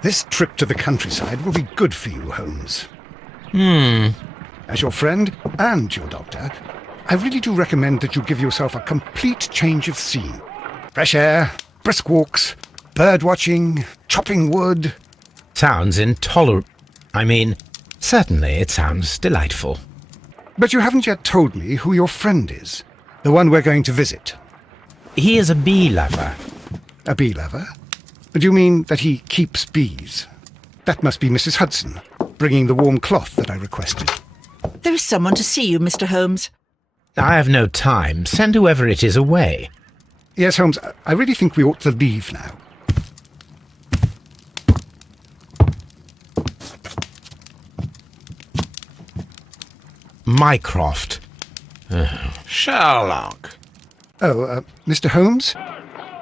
This trip to the countryside will be good for you, Holmes. As your friend and your doctor, I really do recommend that you give yourself a complete change of scene. Fresh air, brisk walks, bird watching, chopping wood. Sounds intolerable. Certainly it sounds delightful. But you haven't yet told me who your friend is, the one we're going to visit. He is a bee lover. A bee lover? Do you mean that he keeps bees? That must be Mrs. Hudson, bringing the warm cloth that I requested. There is someone to see you, Mr. Holmes. I have no time. Send whoever it is away. Yes, Holmes, I really think we ought to leave now. Mycroft. Sherlock. Oh, Mr. Holmes?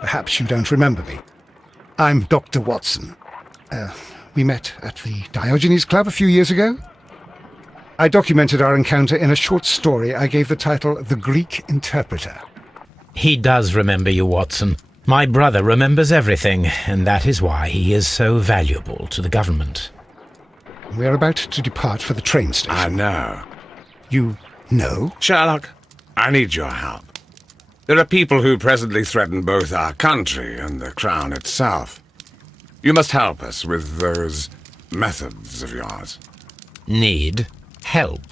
Perhaps you don't remember me. I'm Dr. Watson. We met at the Diogenes Club a few years ago. I documented our encounter in a short story I gave the title The Greek Interpreter. He does remember you, Watson. My brother remembers everything, and that is why he is so valuable to the government. We're about to depart for the train station. I know. You know? Sherlock, I need your help. There are people who presently threaten both our country and the Crown itself. You must help us with those methods of yours. Need? Help?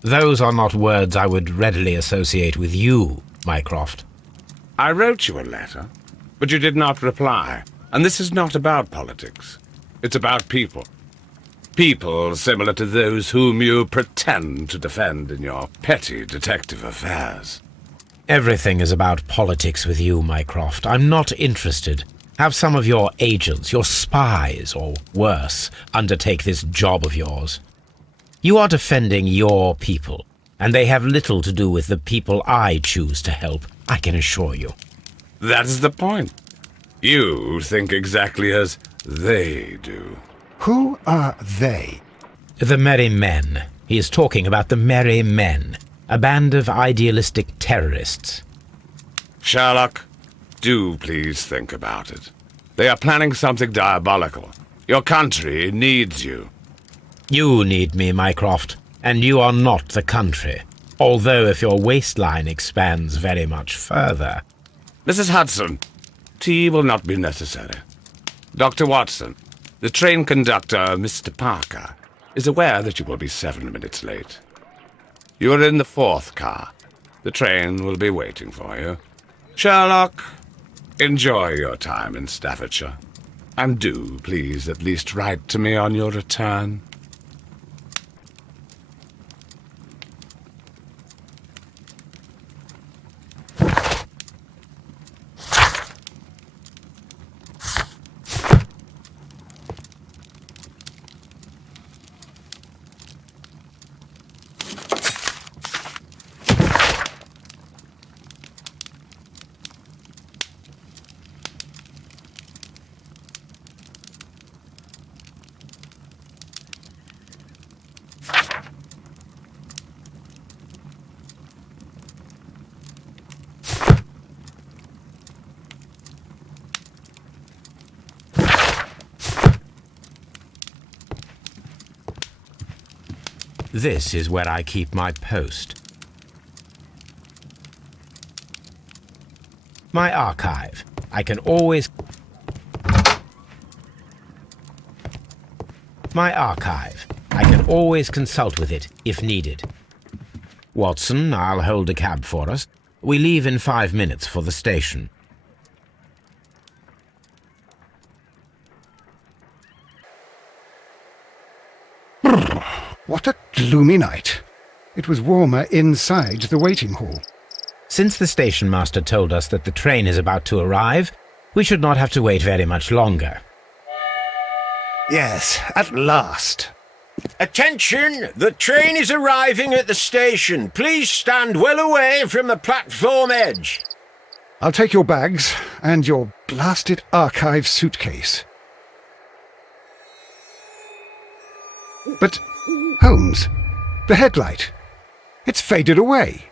Those are not words I would readily associate with you, Mycroft. I wrote you a letter, but you did not reply. And this is not about politics. It's about people. People similar to those whom you pretend to defend in your petty detective affairs. Everything is about politics with you, Mycroft. I'm not interested. Have some of your agents, your spies, or worse, undertake this job of yours. You are defending your people, and they have little to do with the people I choose to help, I can assure you. That is the point. You think exactly as they do. Who are they? The Merry Men. He is talking about the Merry Men, a band of idealistic terrorists. Sherlock, do please think about it. They are planning something diabolical. Your country needs you. You need me, Mycroft, and you are not the country, although if your waistline expands very much further. Mrs. Hudson, tea will not be necessary. Dr. Watson, the train conductor, Mr. Parker, is aware that you will be 7 minutes late. You are in the 4th car. The train will be waiting for you. Sherlock, enjoy your time in Staffordshire. And do, please, at least write to me on your return. This is where I keep my post. My archive. I can always... My archive. I can always consult with it, if needed. Watson, I'll hold a cab for us. We leave in 5 minutes for the station. What a gloomy night. It was warmer inside the waiting hall. Since the station master told us that the train is about to arrive, we should not have to wait very much longer. Yes, at last. Attention! The train is arriving at the station. Please stand well away from the platform edge. I'll take your bags and your blasted archive suitcase. But, Holmes, the headlight. It's faded away.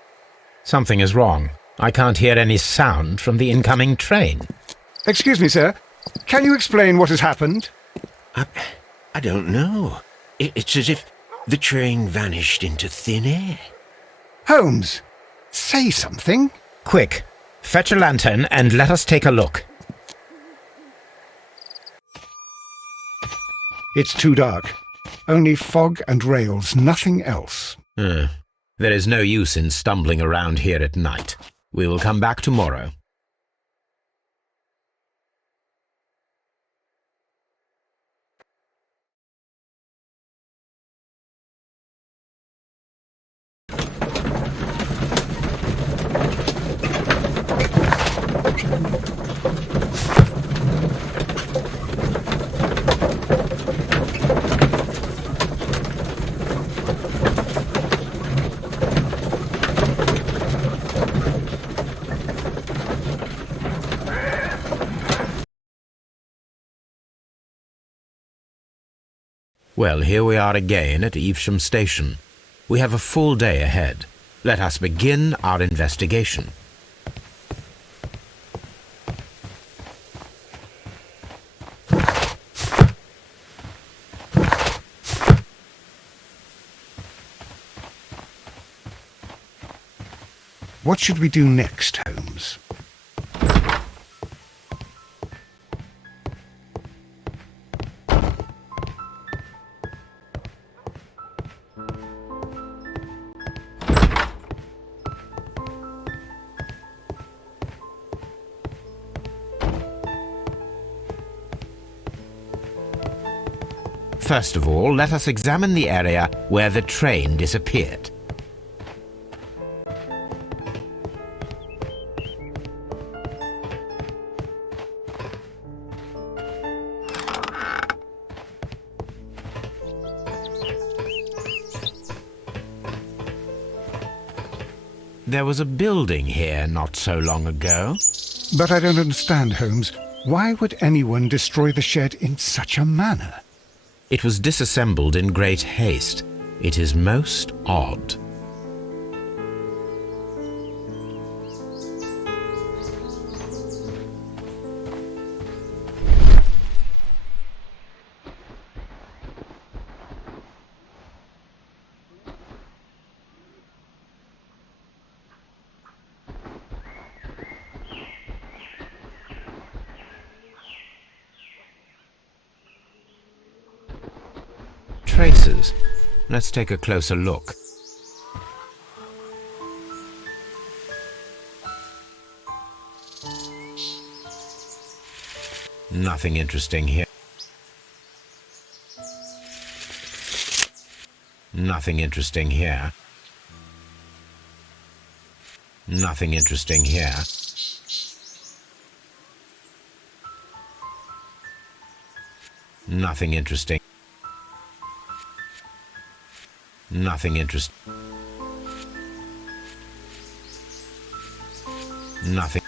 Something is wrong. I can't hear any sound from the incoming train. Excuse me, sir. Can you explain what has happened? I don't know. It's as if the train vanished into thin air. Holmes, say something. Quick, fetch a lantern and let us take a look. It's too dark. Only fog and rails, nothing else. There is no use in stumbling around here at night. We will come back tomorrow. Well, here we are again at Evesham Station. We have a full day ahead. Let us begin our investigation. What should we do next, Holmes? First of all, let us examine the area where the train disappeared. There was a building here not so long ago. But I don't understand, Holmes. Why would anyone destroy the shed in such a manner? It was disassembled in great haste. It is most odd. Traces. Let's take a closer look. Nothing interesting here. Nothing interesting here. Nothing interesting here. Nothing interesting. Nothing interesting. Nothing.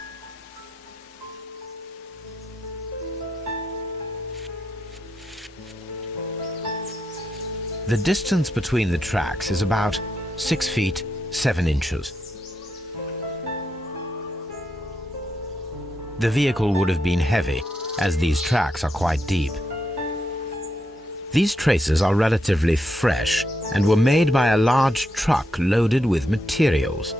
The distance between the tracks is about 6 feet 7 inches. The vehicle would have been heavy, as these tracks are quite deep. These traces are relatively fresh and were made by a large truck loaded with materials.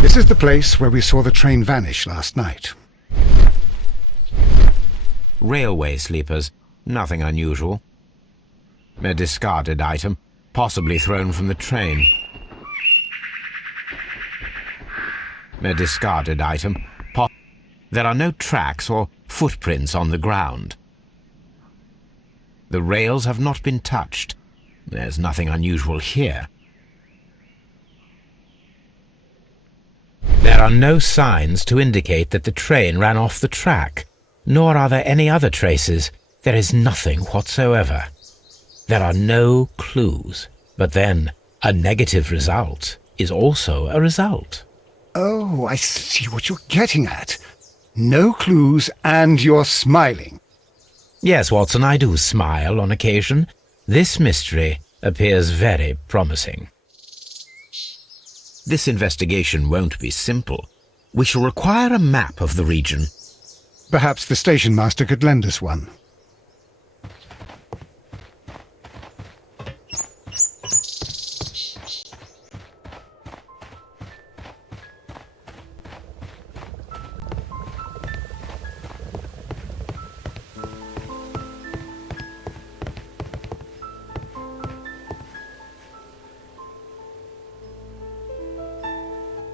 This is the place where we saw the train vanish last night. Railway sleepers, nothing unusual. A discarded item, possibly thrown from the train. A discarded item. There are no tracks or footprints on the ground. The rails have not been touched. There's nothing unusual here. There are no signs to indicate that the train ran off the track, nor are there any other traces. There is nothing whatsoever. There are no clues. But then, a negative result is also a result. Oh, I see what you're getting at. No clues, and you're smiling. Yes, Watson, I do smile on occasion. This mystery appears very promising. This investigation won't be simple. We shall require a map of the region. Perhaps the station master could lend us one.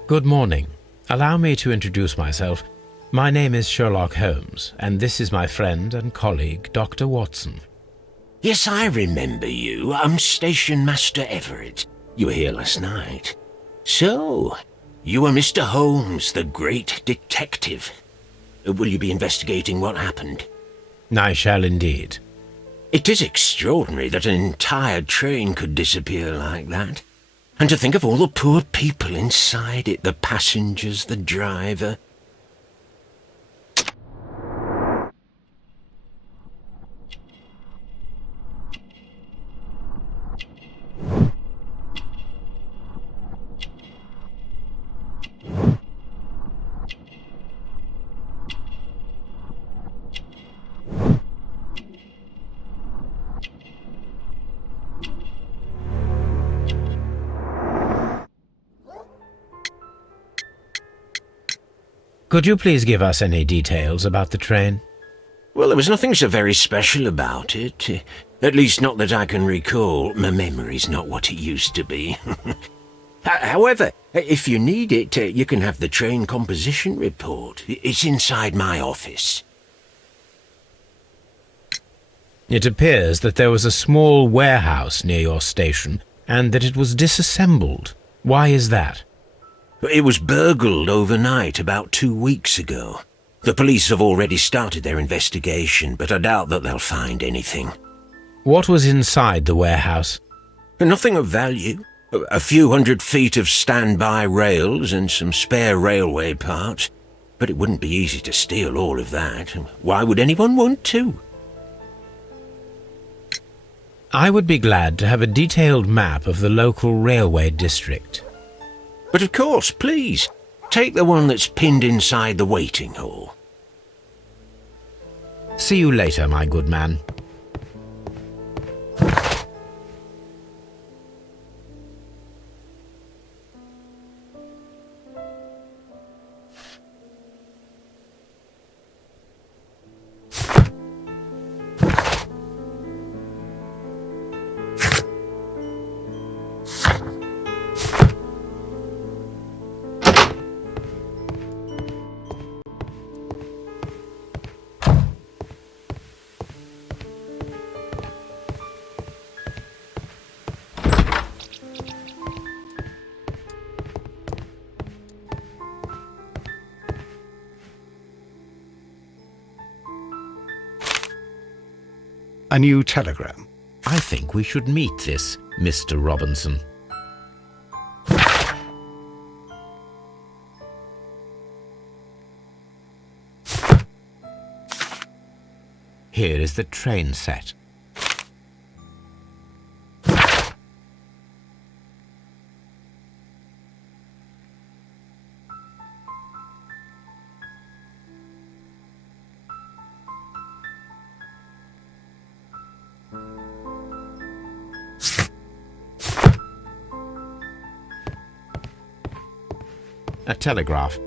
Good morning. Allow me to introduce myself. My name is Sherlock Holmes, and this is my friend and colleague, Dr. Watson. Yes, I remember you. I'm Station Master Everett. You were here last night. So, you are Mr. Holmes, the great detective. Will you be investigating what happened? I shall indeed. It is extraordinary that an entire train could disappear like that. And to think of all the poor people inside it, the passengers, the driver. Could you please give us any details about the train? Well, there was nothing so very special about it. At least not that I can recall. My memory's not what it used to be. However, if you need it, you can have the train composition report. It's inside my office. It appears that there was a small warehouse near your station, and that it was disassembled. Why is that? It was burgled overnight about 2 weeks ago. The police have already started their investigation, but I doubt that they'll find anything. What was inside the warehouse? Nothing of value. A few 100 feet of standby rails and some spare railway parts. But it wouldn't be easy to steal all of that. Why would anyone want to? I would be glad to have a detailed map of the local railway district. But of course, please, take the one that's pinned inside the waiting hall. See you later, my good man. A new telegram. I think we should meet this Mr. Robinson. Here is the train set. A telegraph.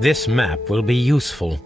This map will be useful.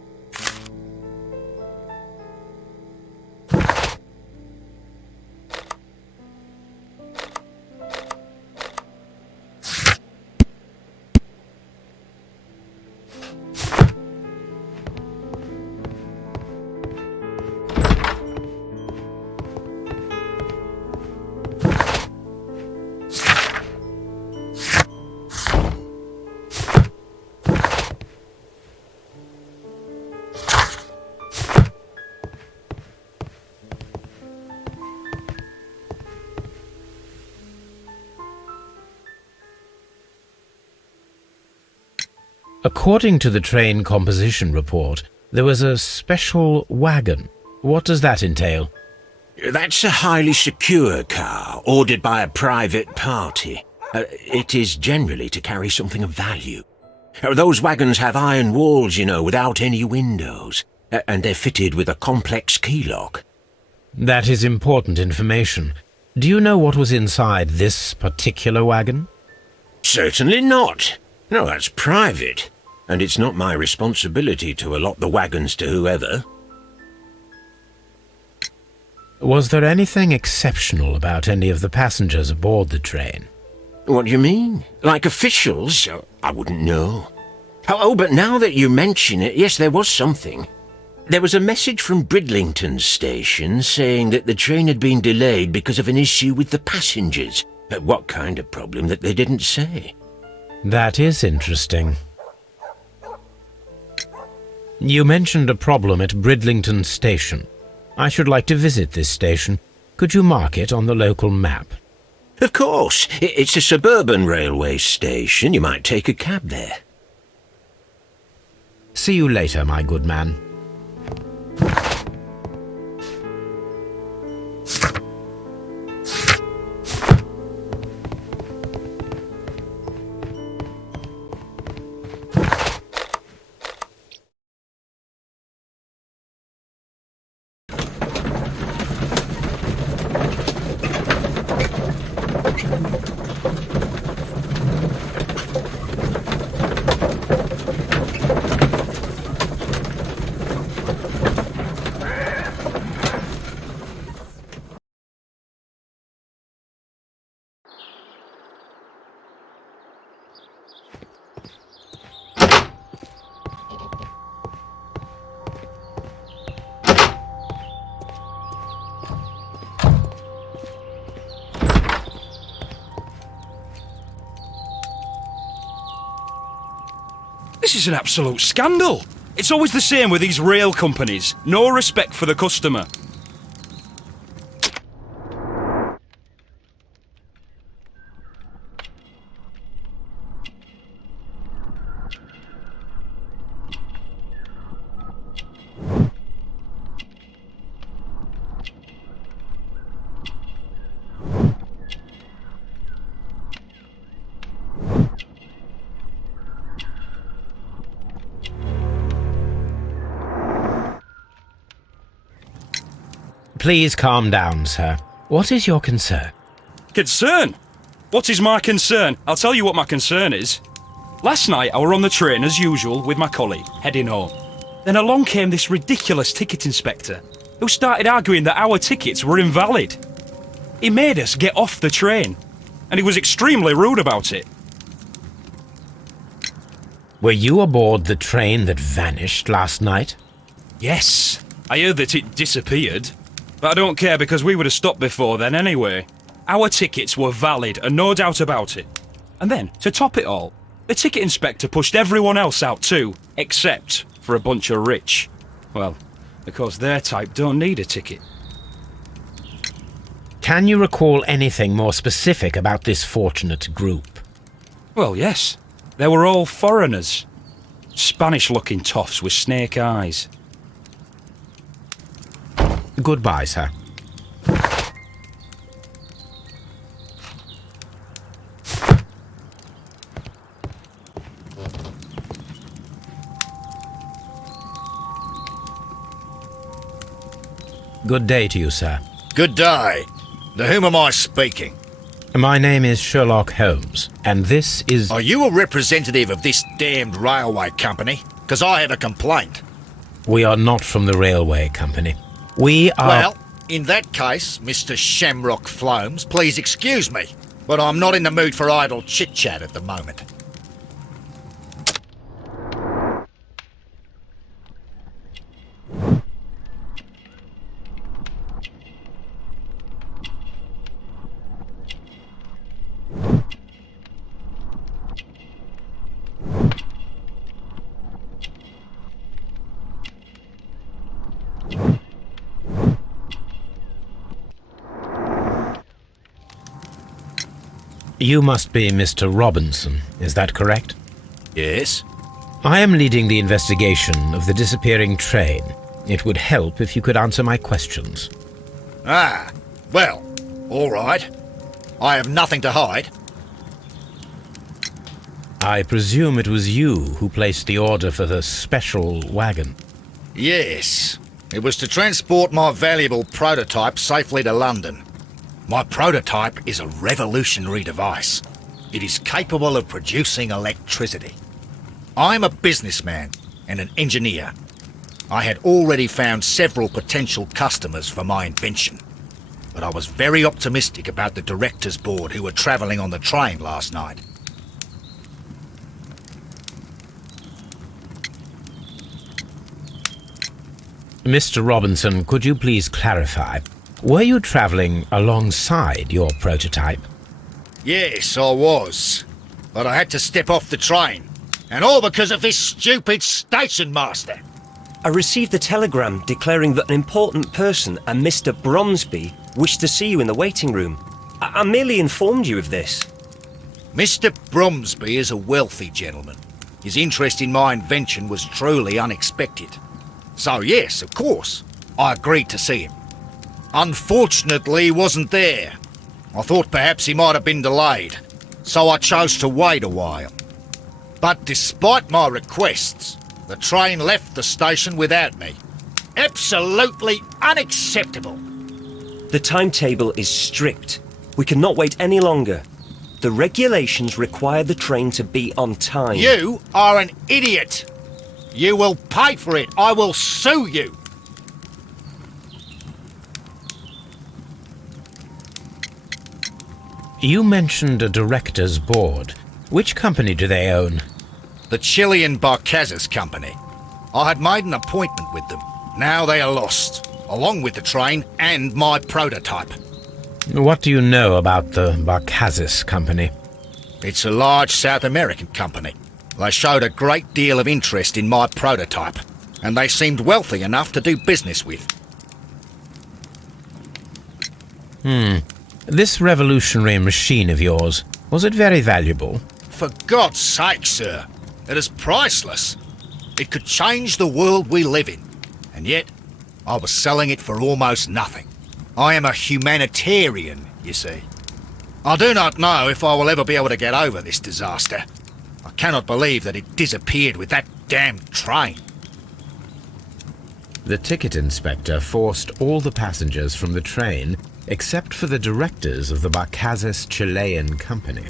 According to the train composition report, there was a special wagon. What does that entail? That's a highly secure car, ordered by a private party. It is generally to carry something of value. Those wagons have iron walls, you know, without any windows, and they're fitted with a complex key lock. That is important information. Do you know what was inside this particular wagon? Certainly not. No, that's private, and it's not my responsibility to allot the wagons to whoever. Was there anything exceptional about any of the passengers aboard the train? What do you mean? Like officials? I wouldn't know. Oh, but now that you mention it, yes, there was something. There was a message from Bridlington station saying that the train had been delayed because of an issue with the passengers. What kind of problem that they didn't say? That is interesting. You mentioned a problem at Bridlington Station. I should like to visit this station. Could you mark it on the local map? Of course. It's a suburban railway station. You might take a cab there. See you later, my good man. This is an absolute scandal. It's always the same with these rail companies. No respect for the customer. Please calm down, sir. What is your concern? Concern? What is my concern? I'll tell you what my concern is. Last night I were on the train as usual with my colleague, heading home. Then along came this ridiculous ticket inspector, who started arguing that our tickets were invalid. He made us get off the train, and he was extremely rude about it. Were you aboard the train that vanished last night? Yes, I heard that it disappeared. But I don't care because we would have stopped before then anyway. Our tickets were valid and no doubt about it. And then, to top it all, the ticket inspector pushed everyone else out too, except for a bunch of rich. Well, because their type don't need a ticket. Can you recall anything more specific about this fortunate group? Well, yes. They were all foreigners. Spanish-looking toffs with snake eyes. Goodbye, sir. Good day to you, sir. Good day. To whom am I speaking? My name is Sherlock Holmes, and this is... Are you a representative of this damned railway company? Because I have a complaint. We are not from the railway company. We are... Well, in that case, Mr. Shamrock Holmes, please excuse me, but I'm not in the mood for idle chit-chat at the moment. You must be Mr. Robinson, is that correct? Yes? I am leading the investigation of the disappearing train. It would help if you could answer my questions. Ah, well, all right. I have nothing to hide. I presume it was you who placed the order for the special wagon. Yes. It was to transport my valuable prototype safely to London. My prototype is a revolutionary device. It is capable of producing electricity. I'm a businessman and an engineer. I had already found several potential customers for my invention, but I was very optimistic about the directors' board who were travelling on the train last night. Mr. Robinson, could you please clarify? Were you travelling alongside your prototype? Yes, I was. But I had to step off the train. And all because of this stupid station master. I received a telegram declaring that an important person, a Mr. Bromsby, wished to see you in the waiting room. I merely informed you of this. Mr. Bromsby is a wealthy gentleman. His interest in my invention was truly unexpected. So yes, of course, I agreed to see him. Unfortunately, he wasn't there. I thought perhaps he might have been delayed, so I chose to wait a while. But despite my requests, the train left the station without me. Absolutely unacceptable. The timetable is strict. We cannot wait any longer. The regulations require the train to be on time. You are an idiot. You will pay for it. I will sue you. You mentioned a director's board. Which company do they own? The Chilean Barcazes Company. I had made an appointment with them. Now they are lost, along with the train and my prototype. What do you know about the Barcazes Company? It's a large South American company. They showed a great deal of interest in my prototype, and they seemed wealthy enough to do business with. This revolutionary machine of yours, was it very valuable? For God's sake, sir, it is priceless. It could change the world we live in, and yet I was selling it for almost nothing. I am a humanitarian, you see. I do not know if I will ever be able to get over this disaster. I cannot believe that it disappeared with that damned train. The ticket inspector forced all the passengers from the train except for the directors of the Barcazes Chilean Company.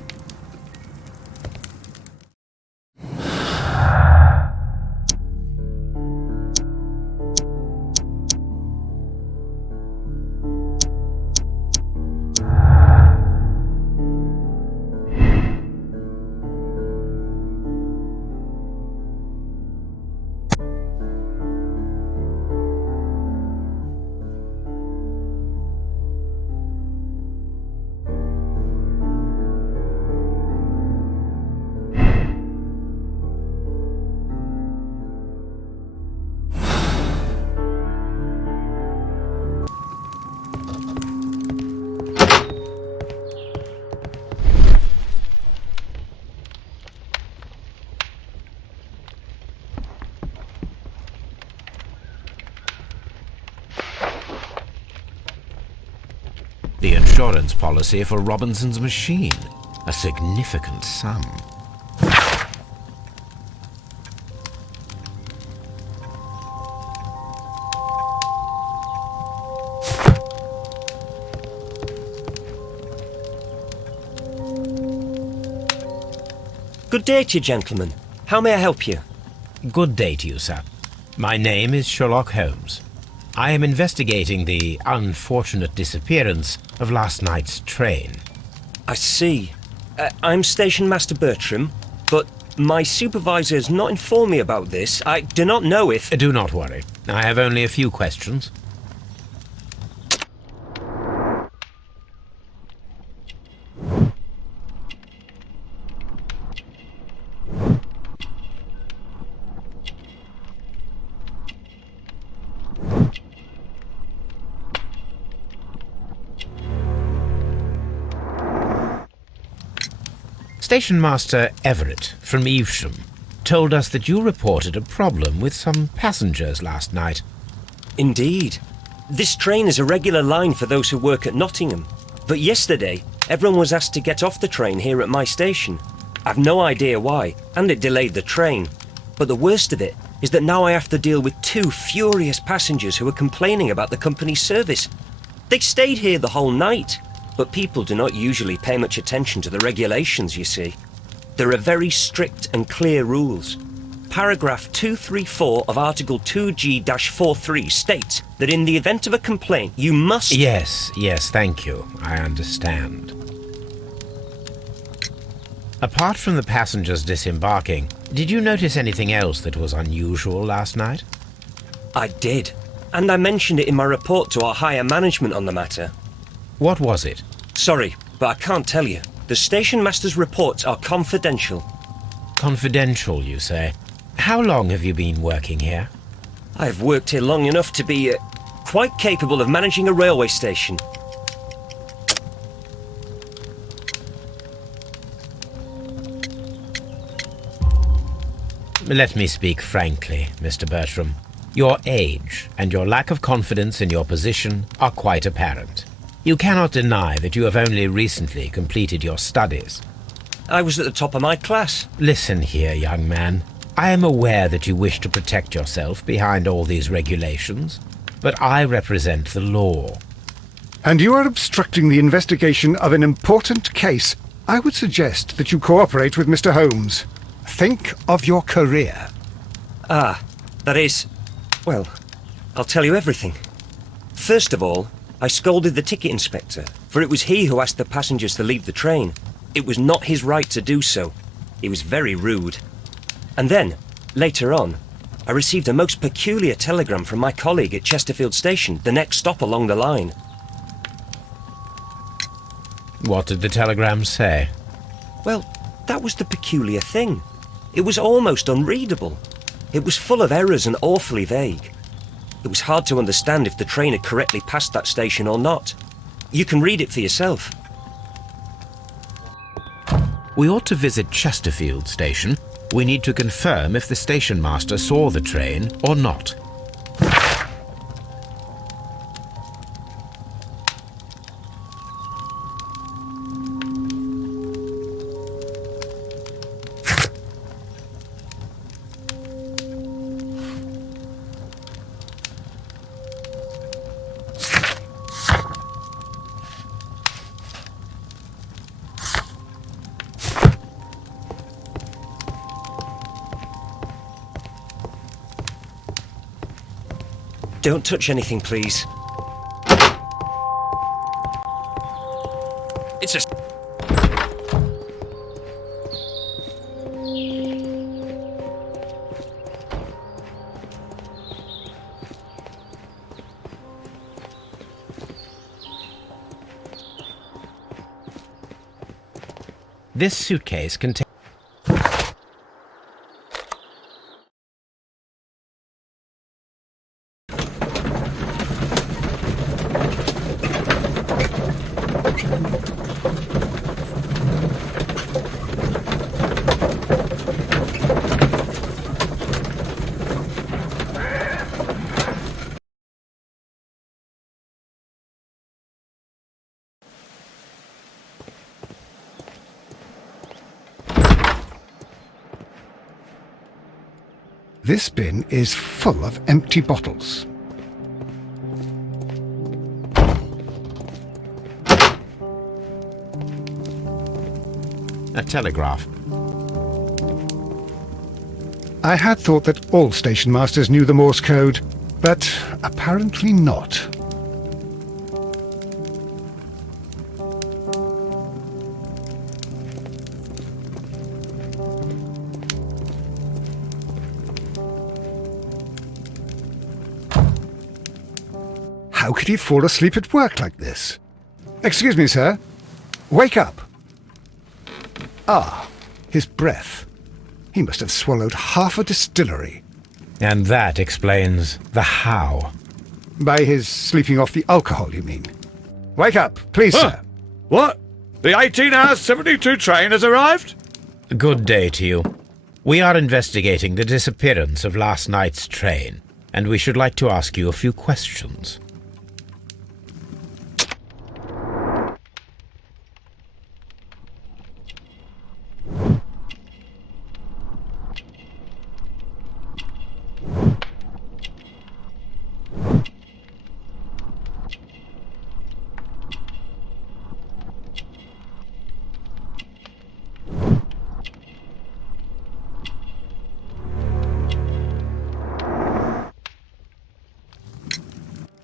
The insurance policy for Robinson's machine, a significant sum. Good day to you, gentlemen. How may I help you? Good day to you, sir. My name is Sherlock Holmes. I am investigating the unfortunate disappearance of last night's train. I see. I'm Station Master Bertram, but my supervisor has not informed me about this. I do not know if... Do not worry. I have only a few questions. Station Master Everett from Evesham told us that you reported a problem with some passengers last night. Indeed. This train is a regular line for those who work at Nottingham. But yesterday, everyone was asked to get off the train here at my station. I've no idea why, and it delayed the train. But the worst of it is that now I have to deal with 2 furious passengers who are complaining about the company's service. They stayed here the whole night. But people do not usually pay much attention to the regulations, you see. There are very strict and clear rules. Paragraph 234 of Article 2G-43 states that in the event of a complaint, you must... Yes, thank you. I understand. Apart from the passengers disembarking, did you notice anything else that was unusual last night? I did, and I mentioned it in my report to our higher management on the matter. What was it? Sorry, but I can't tell you. The station master's reports are confidential. Confidential, you say? How long have you been working here? I've worked here long enough to be quite capable of managing a railway station. Let me speak frankly, Mr. Bertram. Your age and your lack of confidence in your position are quite apparent. You cannot deny that you have only recently completed your studies. I was at the top of my class. Listen here, young man. I am aware that you wish to protect yourself behind all these regulations, but I represent the law. And you are obstructing the investigation of an important case. I would suggest that you cooperate with Mr. Holmes. Think of your career. Ah, that is... Well, I'll tell you everything. First of all, I scolded the ticket inspector, for it was he who asked the passengers to leave the train. It was not his right to do so. He was very rude. And then, later on, I received a most peculiar telegram from my colleague at Chesterfield Station, the next stop along the line. What did the telegram say? Well, that was the peculiar thing. It was almost unreadable. It was full of errors and awfully vague. It was hard to understand if the train had correctly passed that station or not. You can read it for yourself. We ought to visit Chesterfield Station. We need to confirm if the station master saw the train or not. Don't touch anything, please. It's a... This suitcase contains... This bin is full of empty bottles. A telegraph. I had thought that all station masters knew the Morse code, but apparently not. How could he fall asleep at work like this? Excuse me, sir. Wake up. Ah, his breath. He must have swallowed half a distillery. And that explains the how. By his sleeping off the alcohol, you mean? Wake up, please, sir. What? The 18 hours 72 train has arrived? Good day to you. We are investigating the disappearance of last night's train, and we should like to ask you a few questions.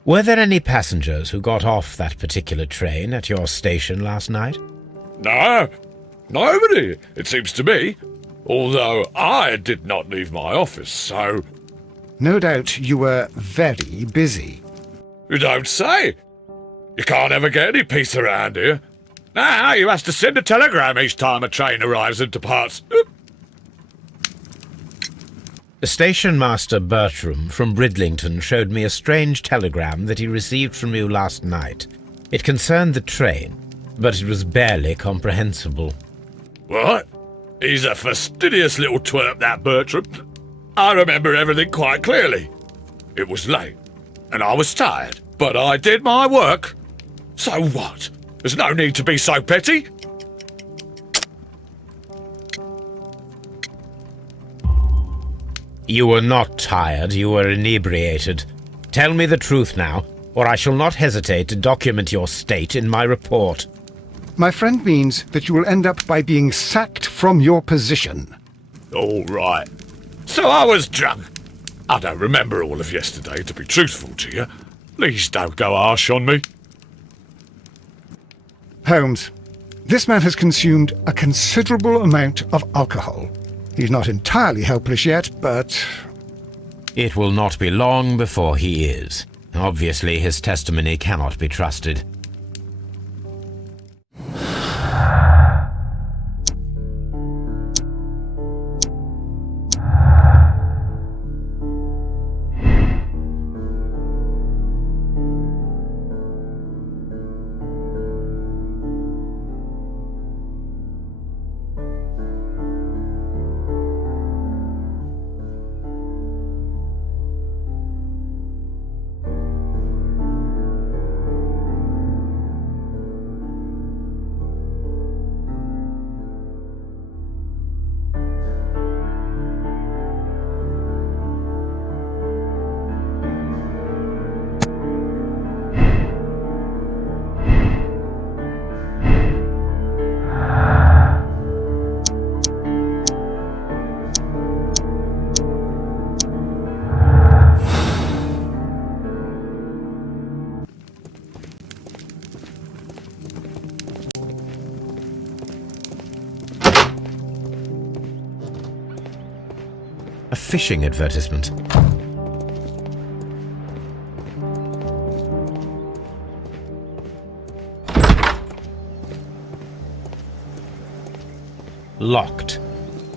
Were there any passengers who got off that particular train at your station last night? No, nobody, it seems to me. Although I did not leave my office, so... No doubt you were very busy. You don't say. You can't ever get any peace around here. Now you have to send a telegram each time a train arrives and departs. Station Master Bertram from Bridlington showed me a strange telegram that he received from you last night. It concerned the train, but it was barely comprehensible. What? He's a fastidious little twerp, that Bertram. I remember everything quite clearly. It was late, and I was tired, but I did my work. So what? There's no need to be so petty. You were not tired, you were inebriated. Tell me the truth now, or I shall not hesitate to document your state in my report. My friend means that you will end up by being sacked from your position. All right. So I was drunk. I don't remember all of yesterday, to be truthful to you. Please don't go harsh on me. Holmes, this man has consumed a considerable amount of alcohol. He's not entirely helpless yet, but... It will not be long before he is. Obviously, his testimony cannot be trusted. A fishing advertisement. Locked.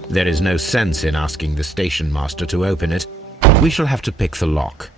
There is no sense in asking the station master to open it. We shall have to pick the lock.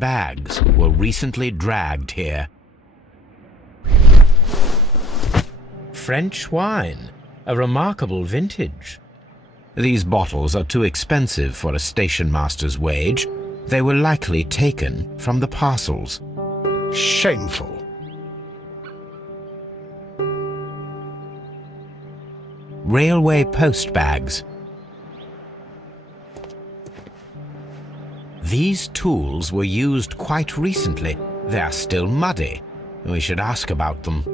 bags were recently dragged here. French wine, a remarkable vintage. These bottles are too expensive for a station master's wage. They were likely taken from the parcels. Shameful. Railway post bags. These tools were used quite recently. They are still muddy. We should ask about them.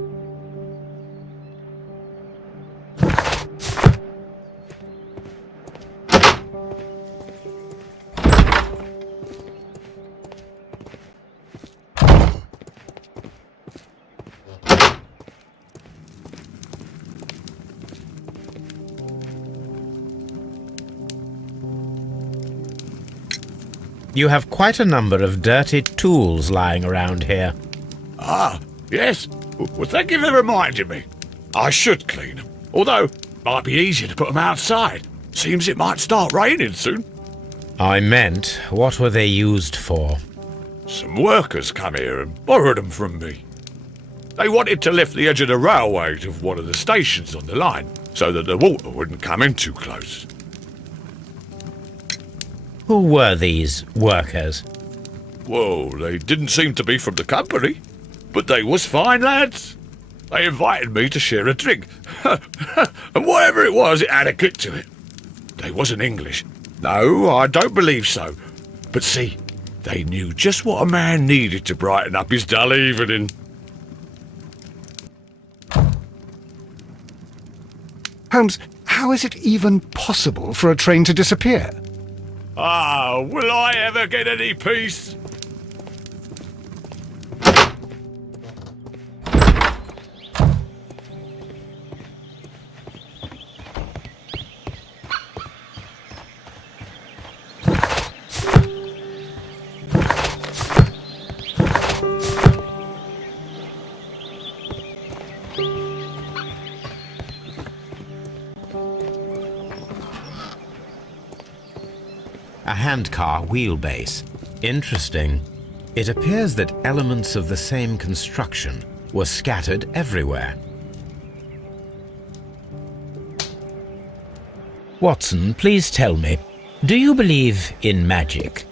You have quite a number of dirty tools lying around here. Ah, yes. Well, thank you for reminding me. I should clean them. Although, it might be easier to put them outside. Seems it might start raining soon. I meant, what were they used for? Some workers come here and borrowed them from me. They wanted to lift the edge of the railway to one of the stations on the line, so that the water wouldn't come in too close. Who were these workers? Well, they didn't seem to be from the company, but they was fine lads. They invited me to share a drink, and whatever it was, it had a kick to it. They wasn't English. No, I don't believe so. But see, they knew just what a man needed to brighten up his dull evening. Holmes, how is it even possible for a train to disappear? Ah, will I ever get any peace? A handcar wheelbase. Interesting. It appears that elements of the same construction were scattered everywhere. Watson, please tell me, do you believe in magic?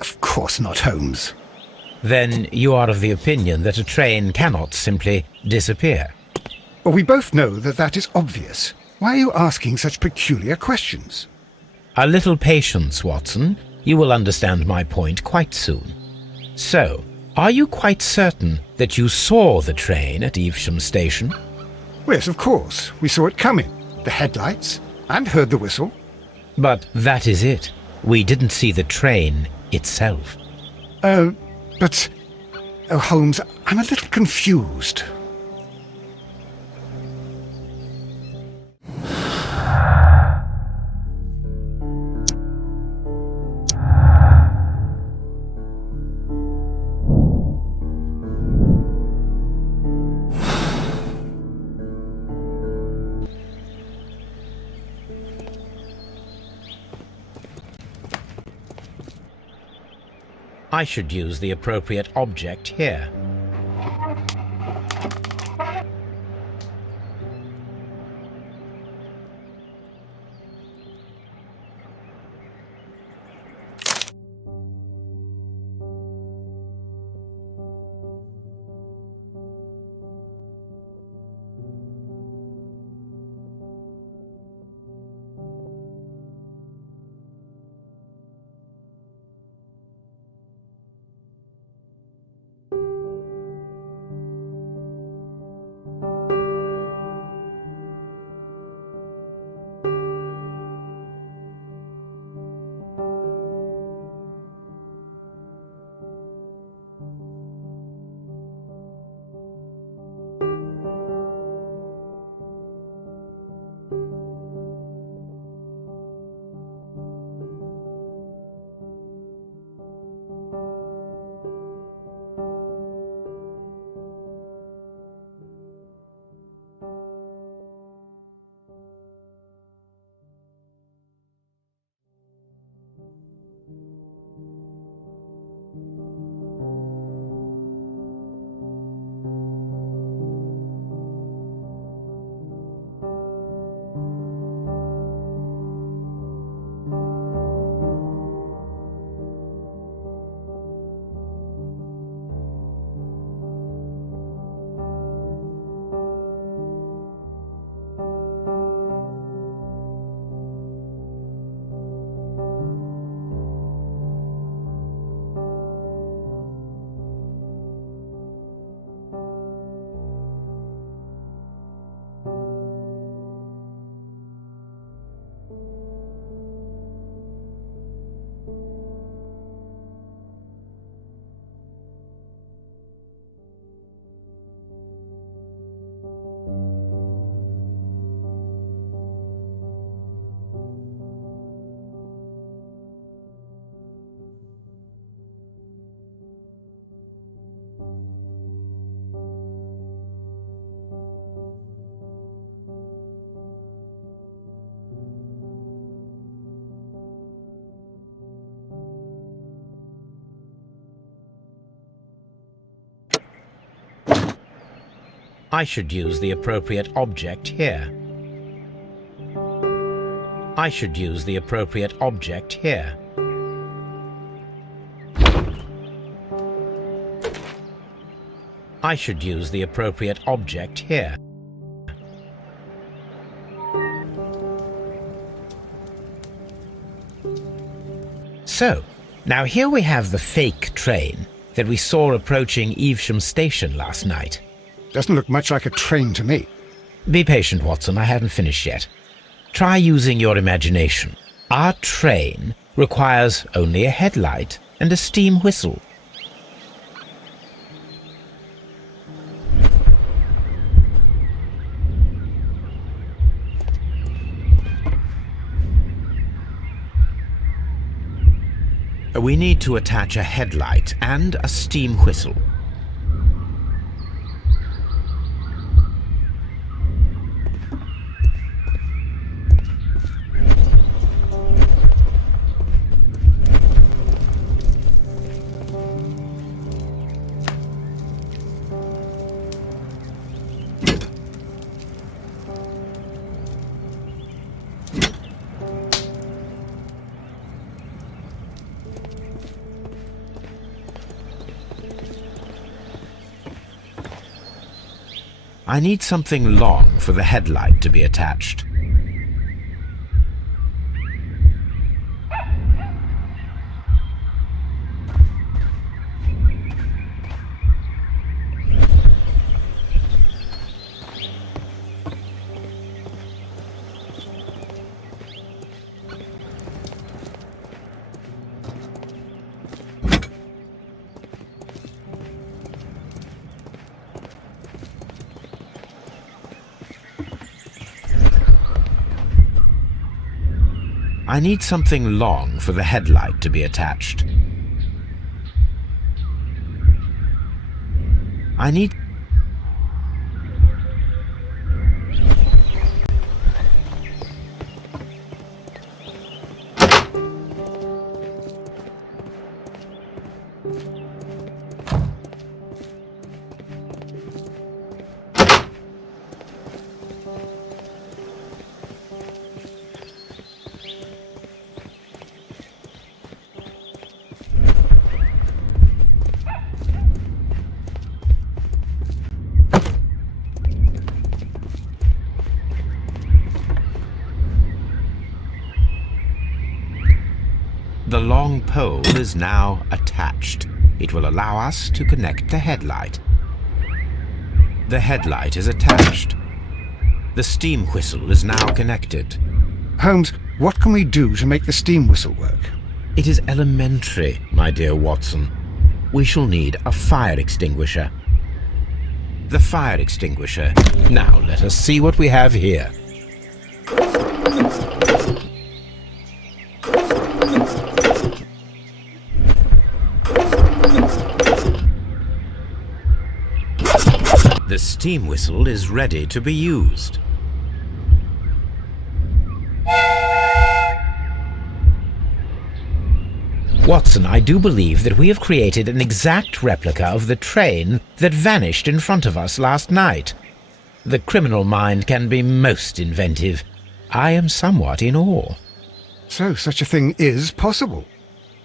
Of course not, Holmes. Then you are of the opinion that a train cannot simply disappear. Well, we both know that that is obvious. Why are you asking such peculiar questions? A little patience, Watson. You will understand my point quite soon. So, are you quite certain that you saw the train at Evesham Station? Yes, of course. We saw it coming. The headlights, and heard the whistle. But that is it. We didn't see the train itself. But... Oh, Holmes, I'm a little confused. I should use the appropriate object here. I should use the appropriate object here. I should use the appropriate object here. I should use the appropriate object here. So, now here we have the fake train that we saw approaching Evesham Station last night. Doesn't look much like a train to me. Be patient, Watson, I haven't finished yet. Try using your imagination. Our train requires only a headlight and a steam whistle. We need to attach a headlight and a steam whistle. I need something long for the headlight to be attached. I need something long for the headlight to be attached. I need... The long pole is now attached. It will allow us to connect the headlight. The headlight is attached. The steam whistle is now connected. Holmes, what can we do to make the steam whistle work? It is elementary, my dear Watson. We shall need a fire extinguisher. The fire extinguisher. Now let us see what we have here. The steam whistle is ready to be used. Watson, I do believe that we have created an exact replica of the train that vanished in front of us last night. The criminal mind can be most inventive. I am somewhat in awe. So such a thing is possible.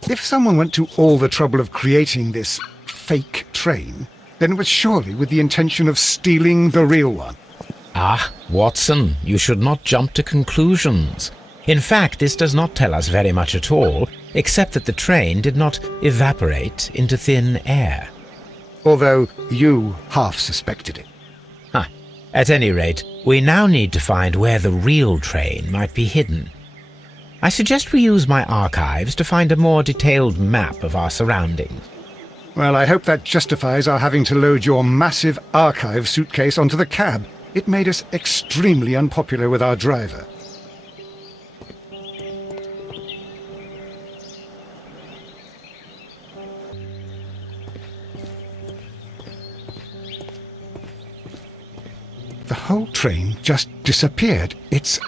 If someone went to all the trouble of creating this fake train, then it was surely with the intention of stealing the real one. Ah, Watson, you should not jump to conclusions. In fact, this does not tell us very much at all, except that the train did not evaporate into thin air. Although you half suspected it. At any rate, we now need to find where the real train might be hidden. I suggest we use my archives to find a more detailed map of our surroundings. Well, I hope that justifies our having to load your massive archive suitcase onto the cab. It made us extremely unpopular with our driver. The whole train just disappeared. It's...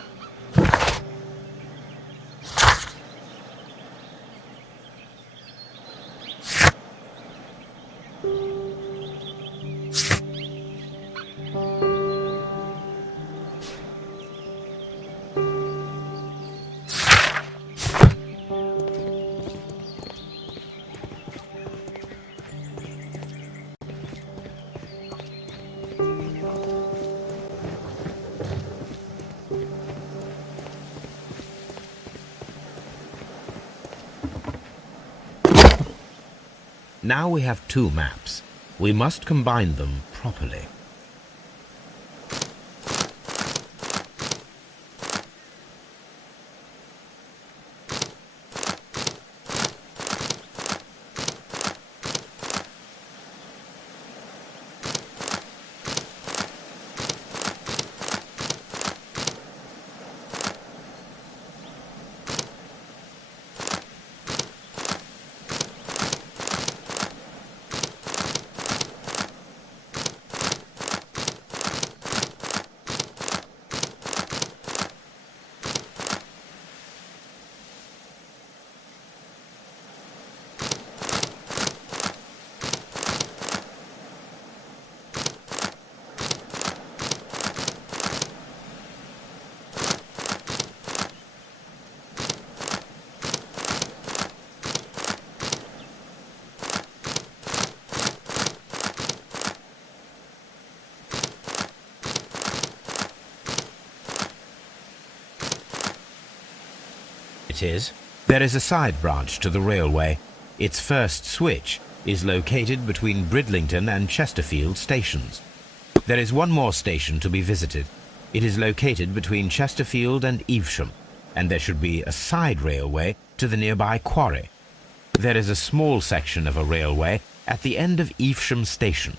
Now we have two maps. We must combine them properly. There is a side branch to the railway. Its first switch is located between Bridlington and Chesterfield stations. There is one more station to be visited. It is located between Chesterfield and Evesham, and there should be a side railway to the nearby quarry. There is a small section of a railway at the end of Evesham station.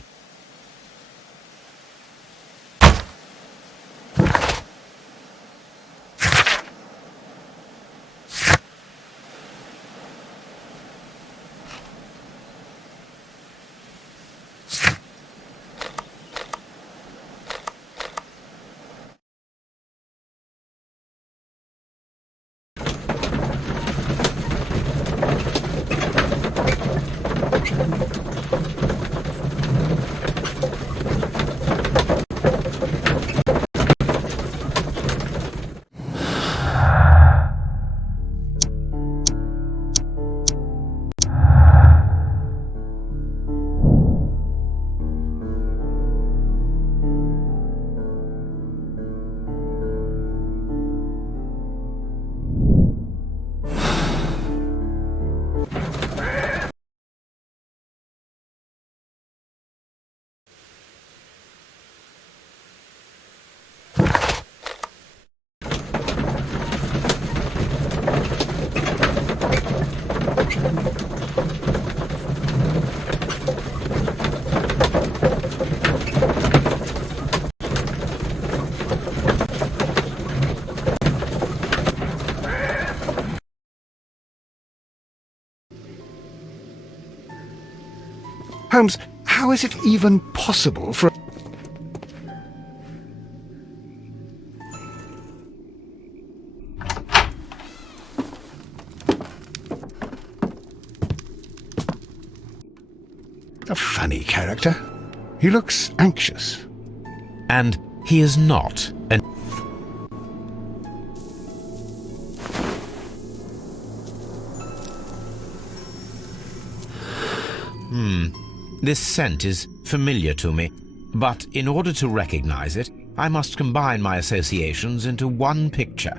Holmes, how is it even possible for a funny character? He looks anxious. And he is not an... This scent is familiar to me, but in order to recognize it, I must combine my associations into one picture.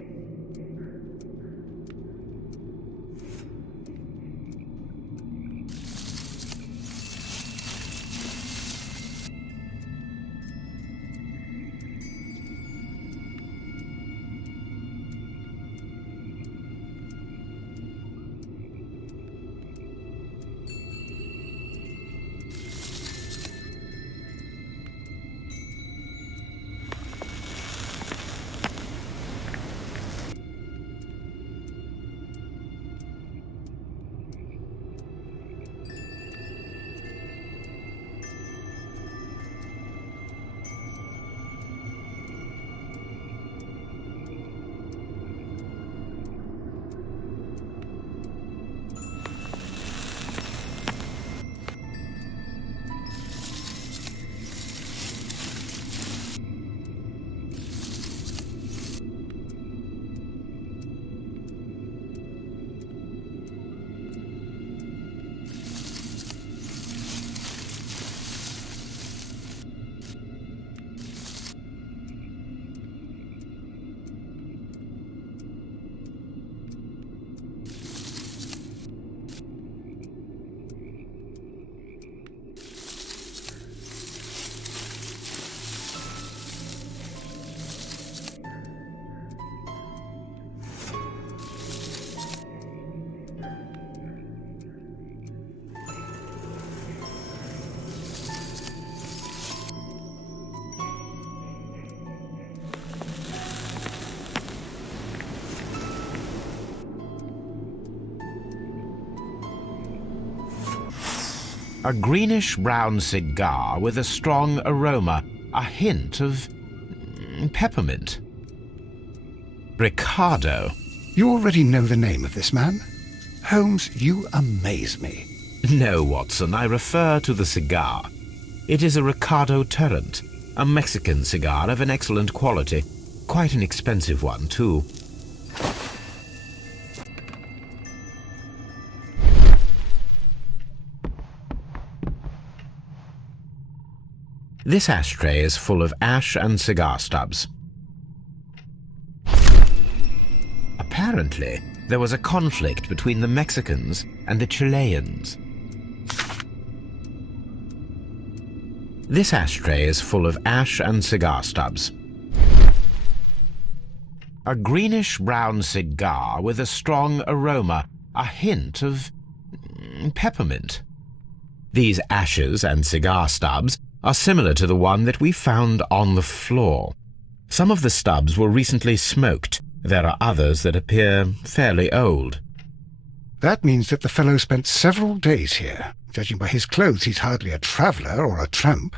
A greenish-brown cigar with a strong aroma, a hint of peppermint. Ricardo. You already know the name of this man? Holmes, you amaze me. No, Watson, I refer to the cigar. It is a Ricardo Turrent, a Mexican cigar of an excellent quality. Quite an expensive one, too. This ashtray is full of ash and cigar stubs. Apparently, there was a conflict between the Mexicans and the Chileans. This ashtray is full of ash and cigar stubs. A greenish-brown cigar with a strong aroma, a hint of peppermint. These ashes and cigar stubs are similar to the one that we found on the floor. Some of the stubs were recently smoked. There are others that appear fairly old. That means that the fellow spent several days here. Judging by his clothes, he's hardly a traveller or a tramp.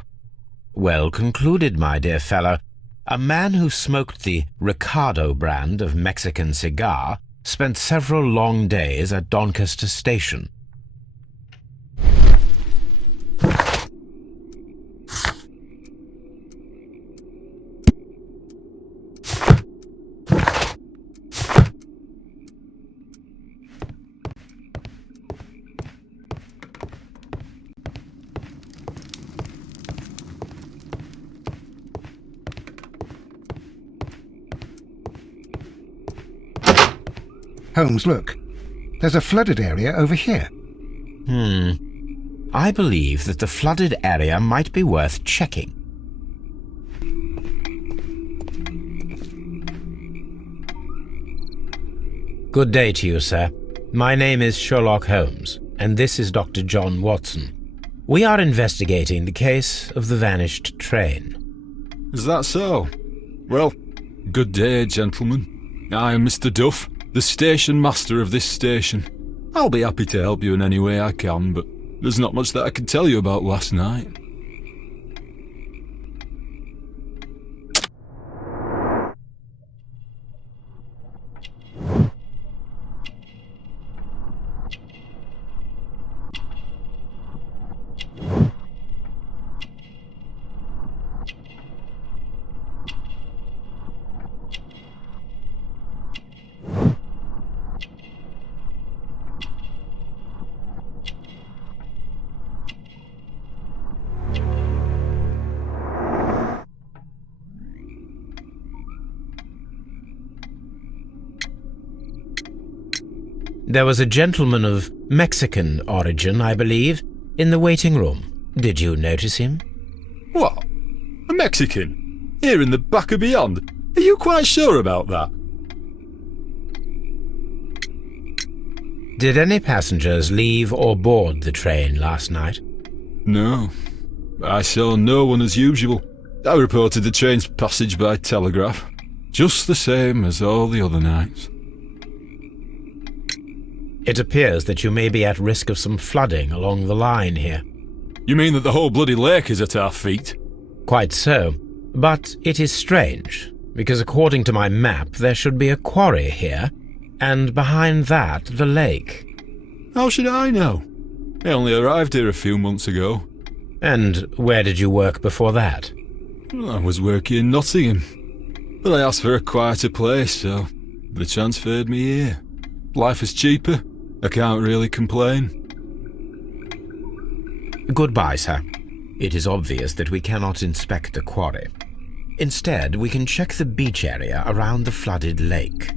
Well concluded, my dear fellow. A man who smoked the Ricardo brand of Mexican cigar spent several long days at Doncaster Station. Holmes, look. There's a flooded area over here. I believe that the flooded area might be worth checking. Good day to you, sir. My name is Sherlock Holmes, and this is Dr. John Watson. We are investigating the case of the vanished train. Is that so? Well, good day, gentlemen. I am Mr. Duff, the station master of this station. I'll be happy to help you in any way I can, but there's not much that I can tell you about last night. There was a gentleman of Mexican origin, I believe, in the waiting room. Did you notice him? What? A Mexican? Here in the back of beyond? Are you quite sure about that? Did any passengers leave or board the train last night? No. I saw no one as usual. I reported the train's passage by telegraph, just the same as all the other nights. It appears that you may be at risk of some flooding along the line here. You mean that the whole bloody lake is at our feet? Quite so. But it is strange, because according to my map there should be a quarry here, and behind that the lake. How should I know? I only arrived here a few months ago. And where did you work before that? I was working in Nottingham, but I asked for a quieter place, so they transferred me here. Life is cheaper. I can't really complain. Goodbye, sir. It is obvious that we cannot inspect the quarry. Instead, we can check the beach area around the flooded lake.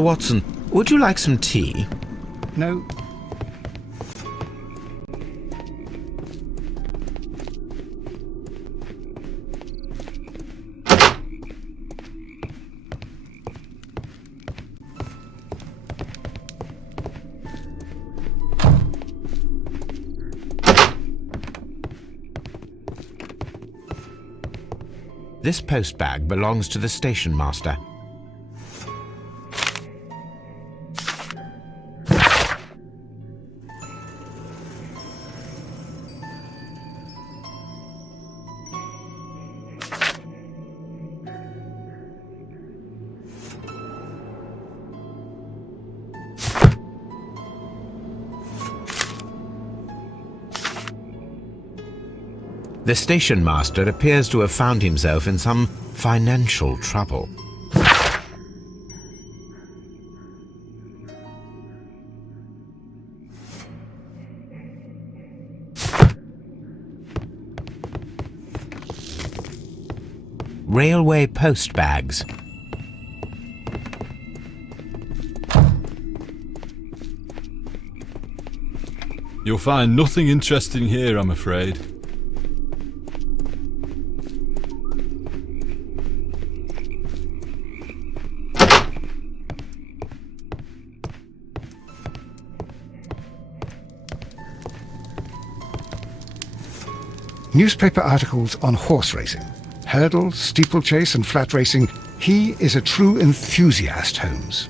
Watson, would you like some tea? No. This postbag belongs to the station master. The station master appears to have found himself in some financial trouble. Railway postbags. You'll find nothing interesting here, I'm afraid. Newspaper articles on horse racing, hurdle, steeplechase and flat racing. He is a true enthusiast, Holmes.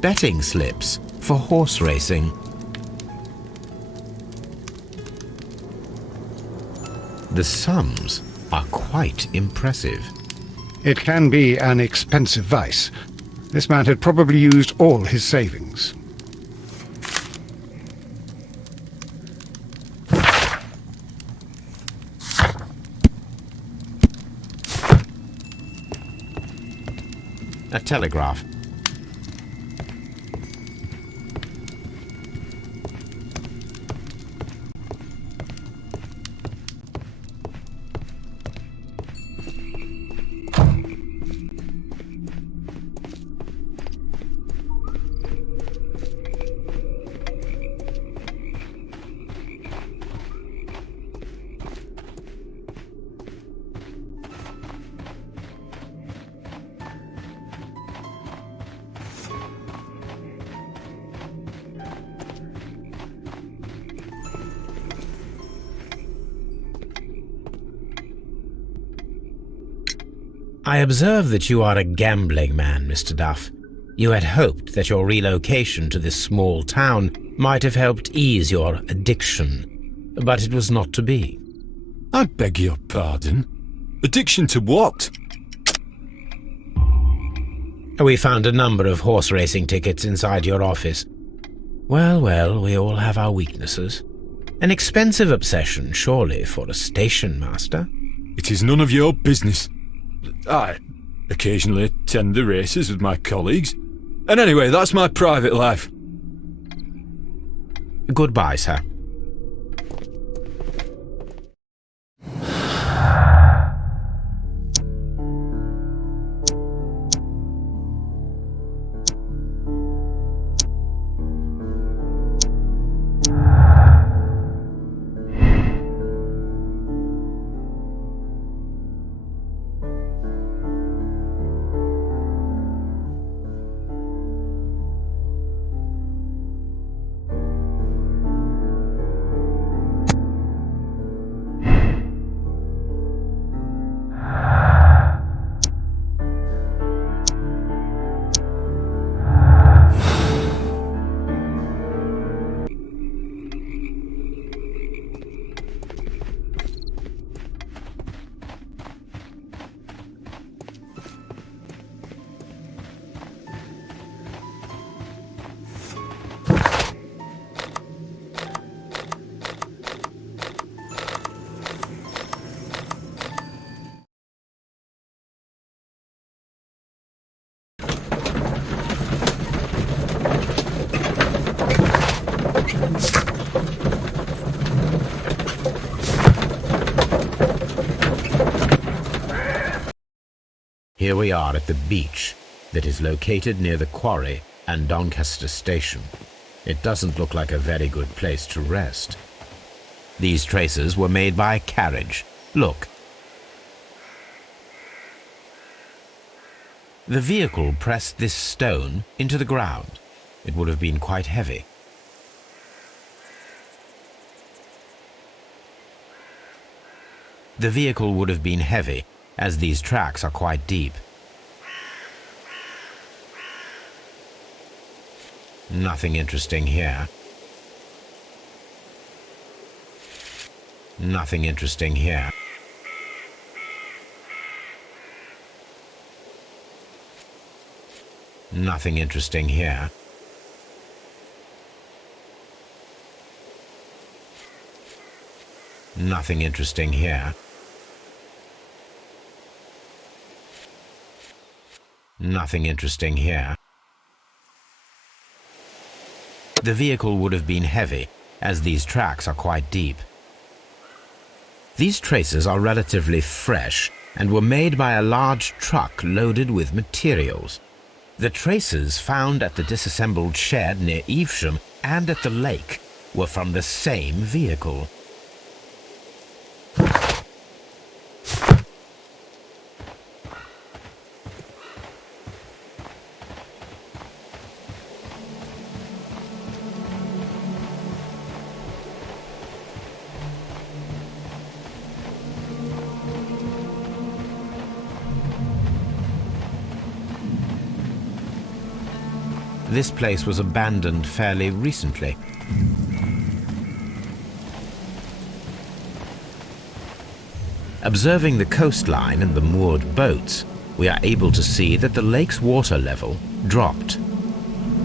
Betting slips for horse racing. The sums are quite impressive. It can be an expensive vice. This man had probably used all his savings. A telegraph. I observe that you are a gambling man, Mr. Duff. You had hoped that your relocation to this small town might have helped ease your addiction, but it was not to be. I beg your pardon? Addiction to what? We found a number of horse racing tickets inside your office. Well, well, we all have our weaknesses. An expensive obsession, surely, for a station master. It is none of your business. I occasionally attend the races with my colleagues. And anyway, that's my private life. Goodbye, sir. Here we are at the beach that is located near the quarry and Doncaster station. It doesn't look like a very good place to rest. These traces were made by a carriage. Look. The vehicle pressed this stone into the ground. It would have been quite heavy. The vehicle would have been heavy, as these tracks are quite deep. Nothing interesting here. Nothing interesting here. Nothing interesting here. Nothing interesting here. Nothing interesting here. The vehicle would have been heavy, as these tracks are quite deep. These traces are relatively fresh and were made by a large truck loaded with materials. The traces found at the disassembled shed near Evesham and at the lake were from the same vehicle. This place was abandoned fairly recently. Observing the coastline and the moored boats, we are able to see that the lake's water level dropped.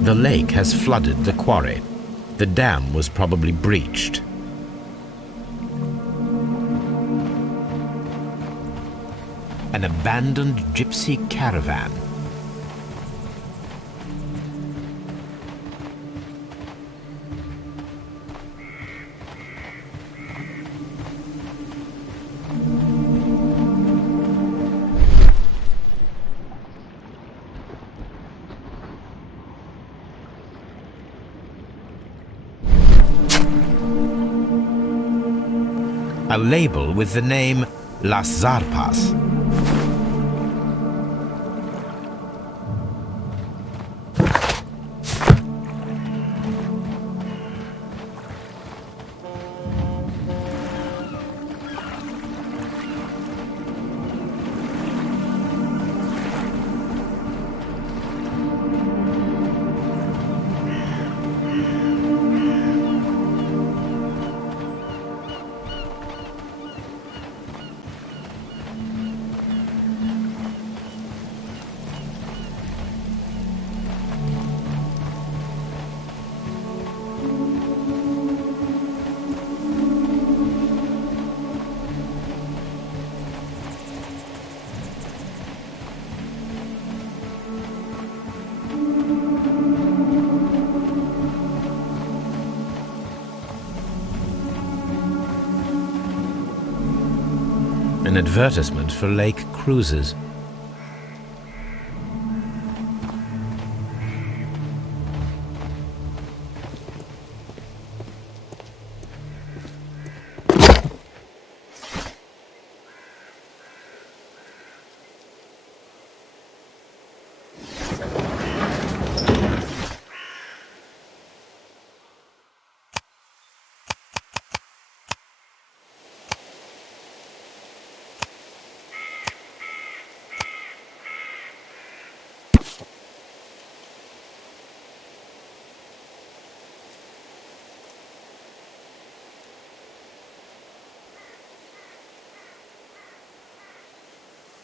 The lake has flooded the quarry. The dam was probably breached. An abandoned gypsy caravan. A label with the name Las Zarpas. An advertisement for lake cruises.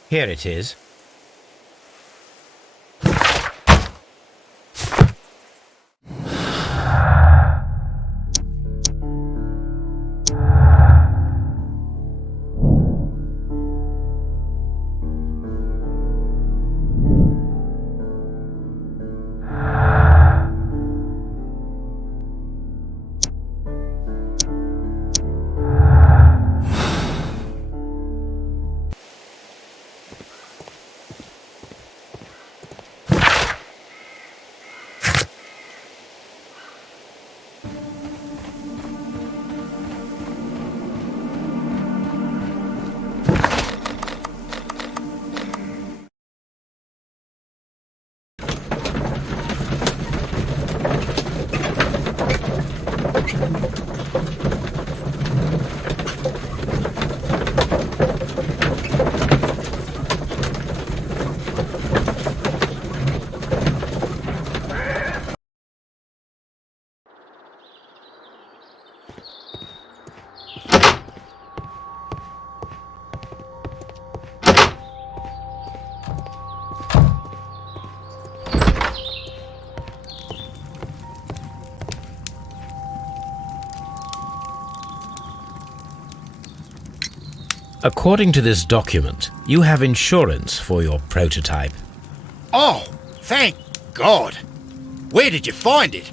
Here it is. According to this document, you have insurance for your prototype. Oh, thank God. Where did you find it?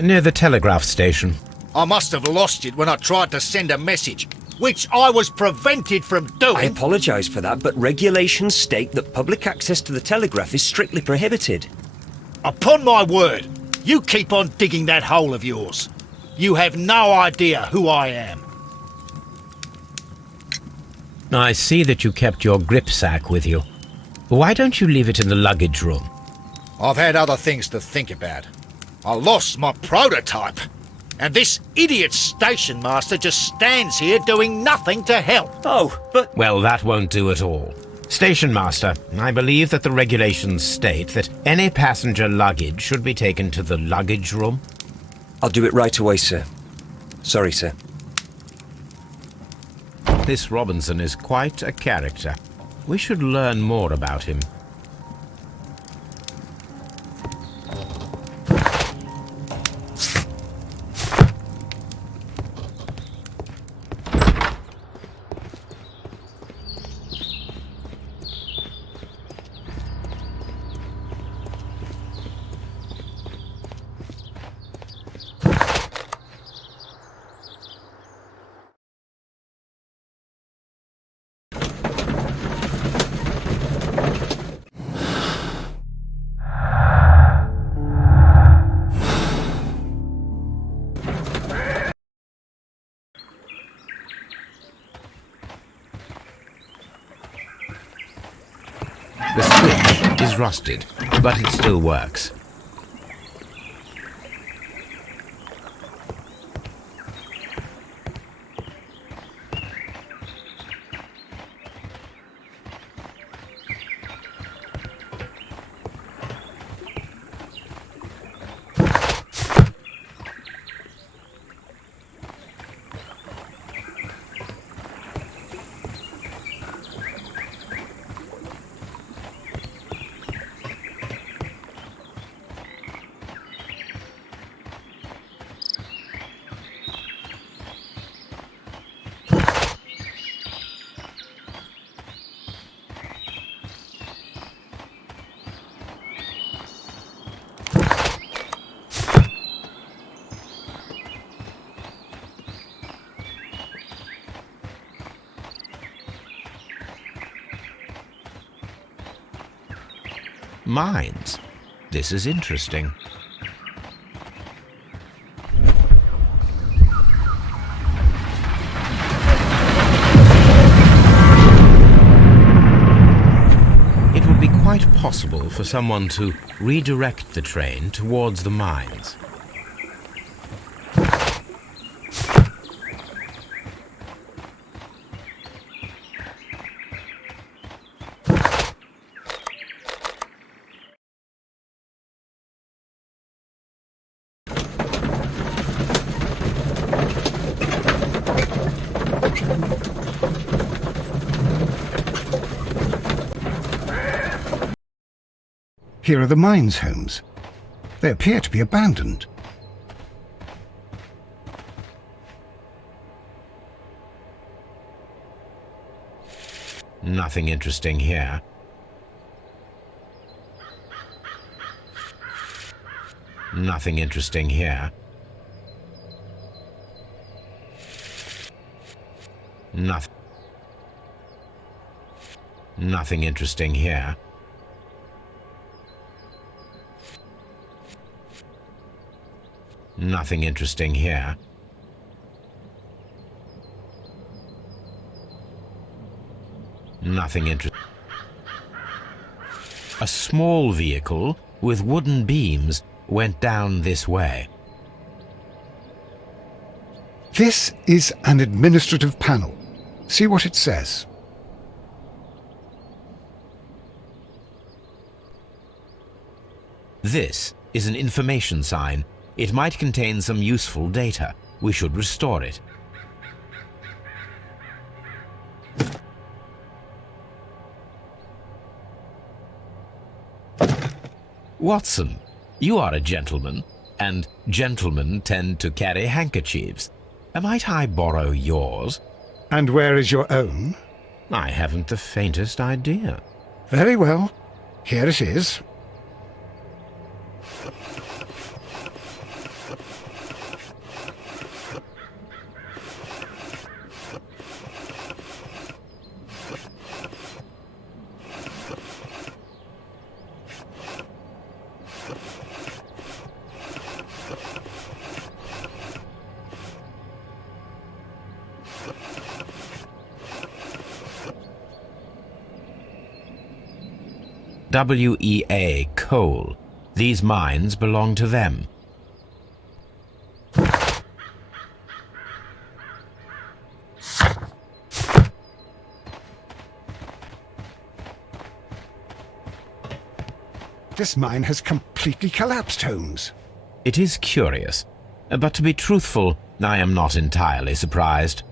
Near the telegraph station. I must have lost it when I tried to send a message, which I was prevented from doing. I apologise for that, but regulations state that public access to the telegraph is strictly prohibited. Upon my word, you keep on digging that hole of yours. You have no idea who I am. I see that you kept your gripsack with you. Why don't you leave it in the luggage room? I've had other things to think about. I lost my prototype. And this idiot station master just stands here doing nothing to help. Oh, but... Well, that won't do at all. Station master, I believe that the regulations state that any passenger luggage should be taken to the luggage room. I'll do it right away, sir. Sorry, sir. This Robinson is quite a character. We should learn more about him. The switch is rusted, but it still works. Mines. This is interesting. It would be quite possible for someone to redirect the train towards the mines. Here are the mines, Holmes. They appear to be abandoned. Nothing interesting here. Nothing interesting here. Nothing interesting here. Nothing interesting here. Nothing interesting. A small vehicle with wooden beams went down this way. This is an administrative panel. See what it says. This is an information sign. It might contain some useful data. We should restore it. Watson, you are a gentleman, and gentlemen tend to carry handkerchiefs. Might I borrow yours? And where is your own? I haven't the faintest idea. Very well. Here it is. WEA, coal. These mines belong to them. This mine has completely collapsed, Holmes. It is curious, but to be truthful, I am not entirely surprised.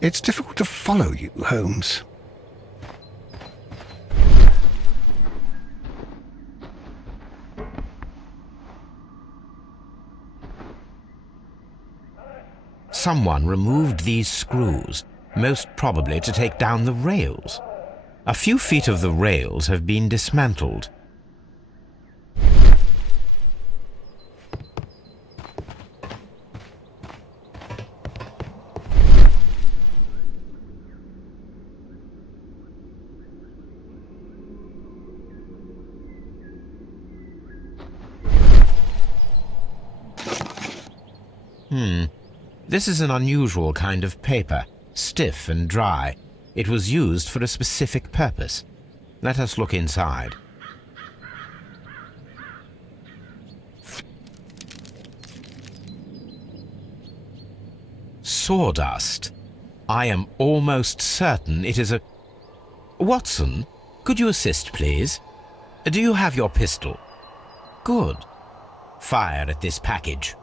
It's difficult to follow you, Holmes. Someone removed these screws, most probably to take down the rails. A few feet of the rails have been dismantled. This is an unusual kind of paper, stiff and dry. It was used for a specific purpose. Let us look inside. Sawdust. I am almost certain it is a... Watson, could you assist, please? Do you have your pistol? Good. Fire at this package.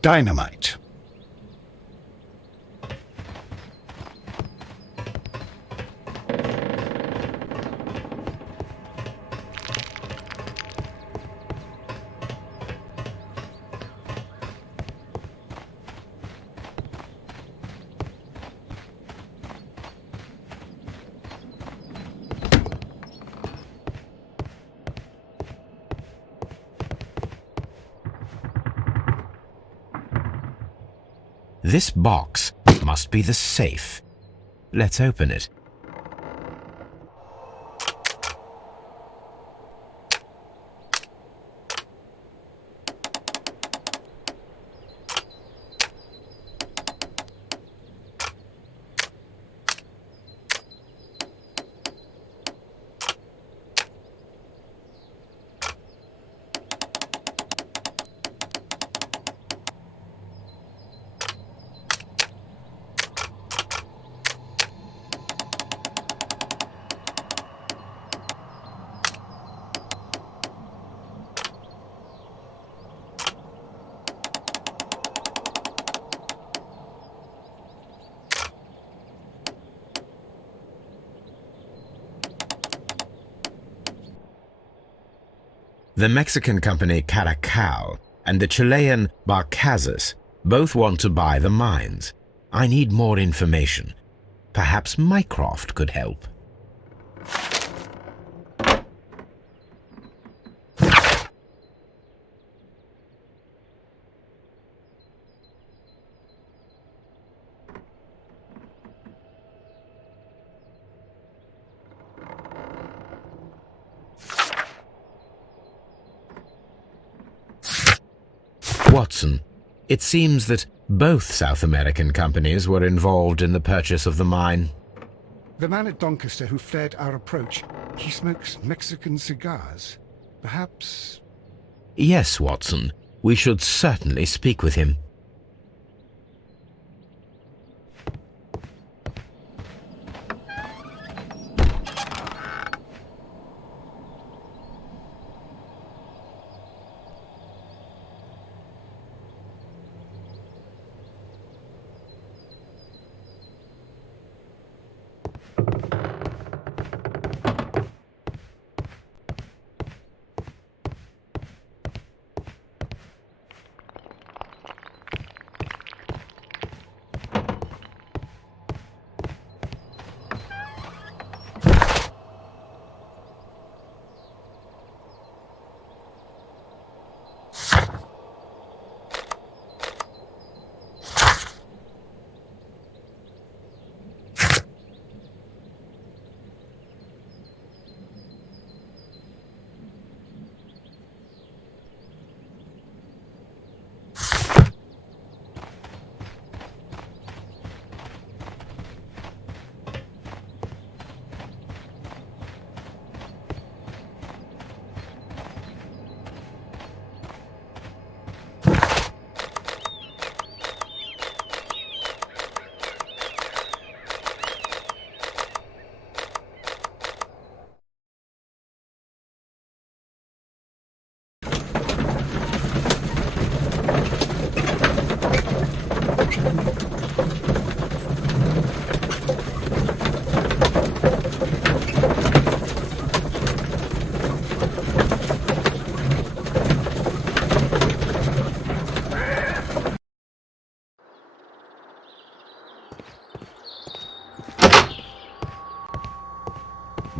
Dynamite. This box must be the safe. Let's open it. The Mexican company Caracal and the Chilean Barcazas both want to buy the mines. I need more information. Perhaps Mycroft could help. Watson, it seems that both South American companies were involved in the purchase of the mine. The man at Doncaster who fled our approach, he smokes Mexican cigars. Perhaps... Yes, Watson. We should certainly speak with him.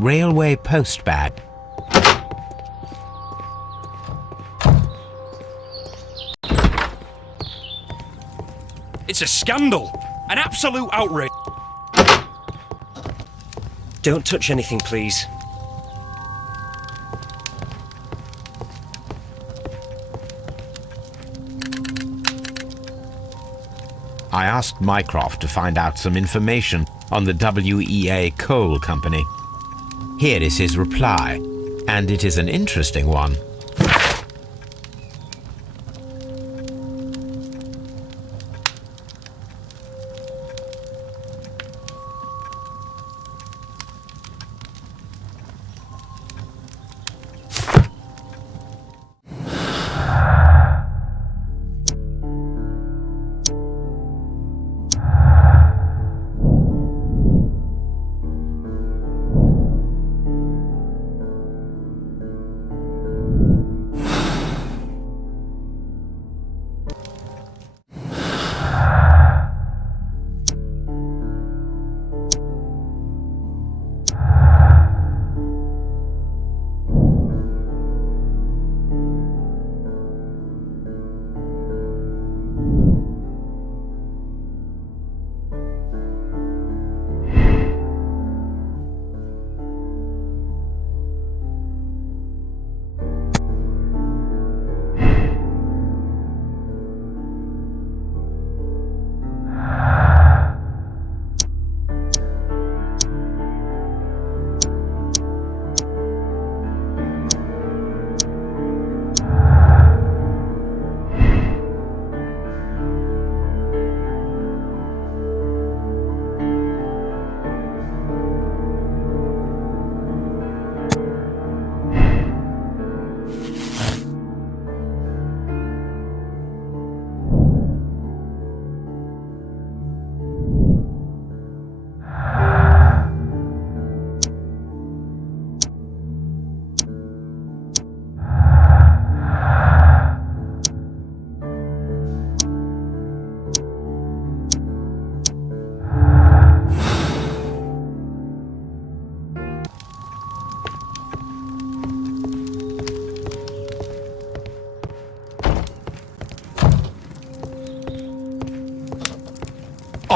railway post bag. It's a scandal! An absolute outrage! Don't touch anything, please. I asked Mycroft to find out some information on the WEA Coal Company. Here is his reply, and it is an interesting one.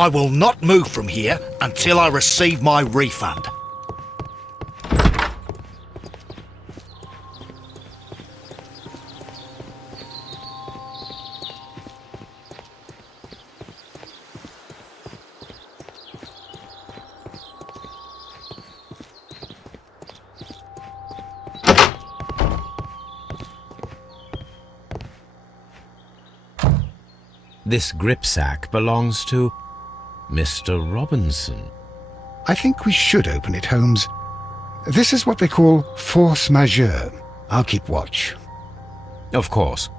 I will not move from here until I receive my refund. This gripsack belongs to Mr. Robinson. I think we should open it, Holmes. This is what they call force majeure. I'll keep watch. Of course.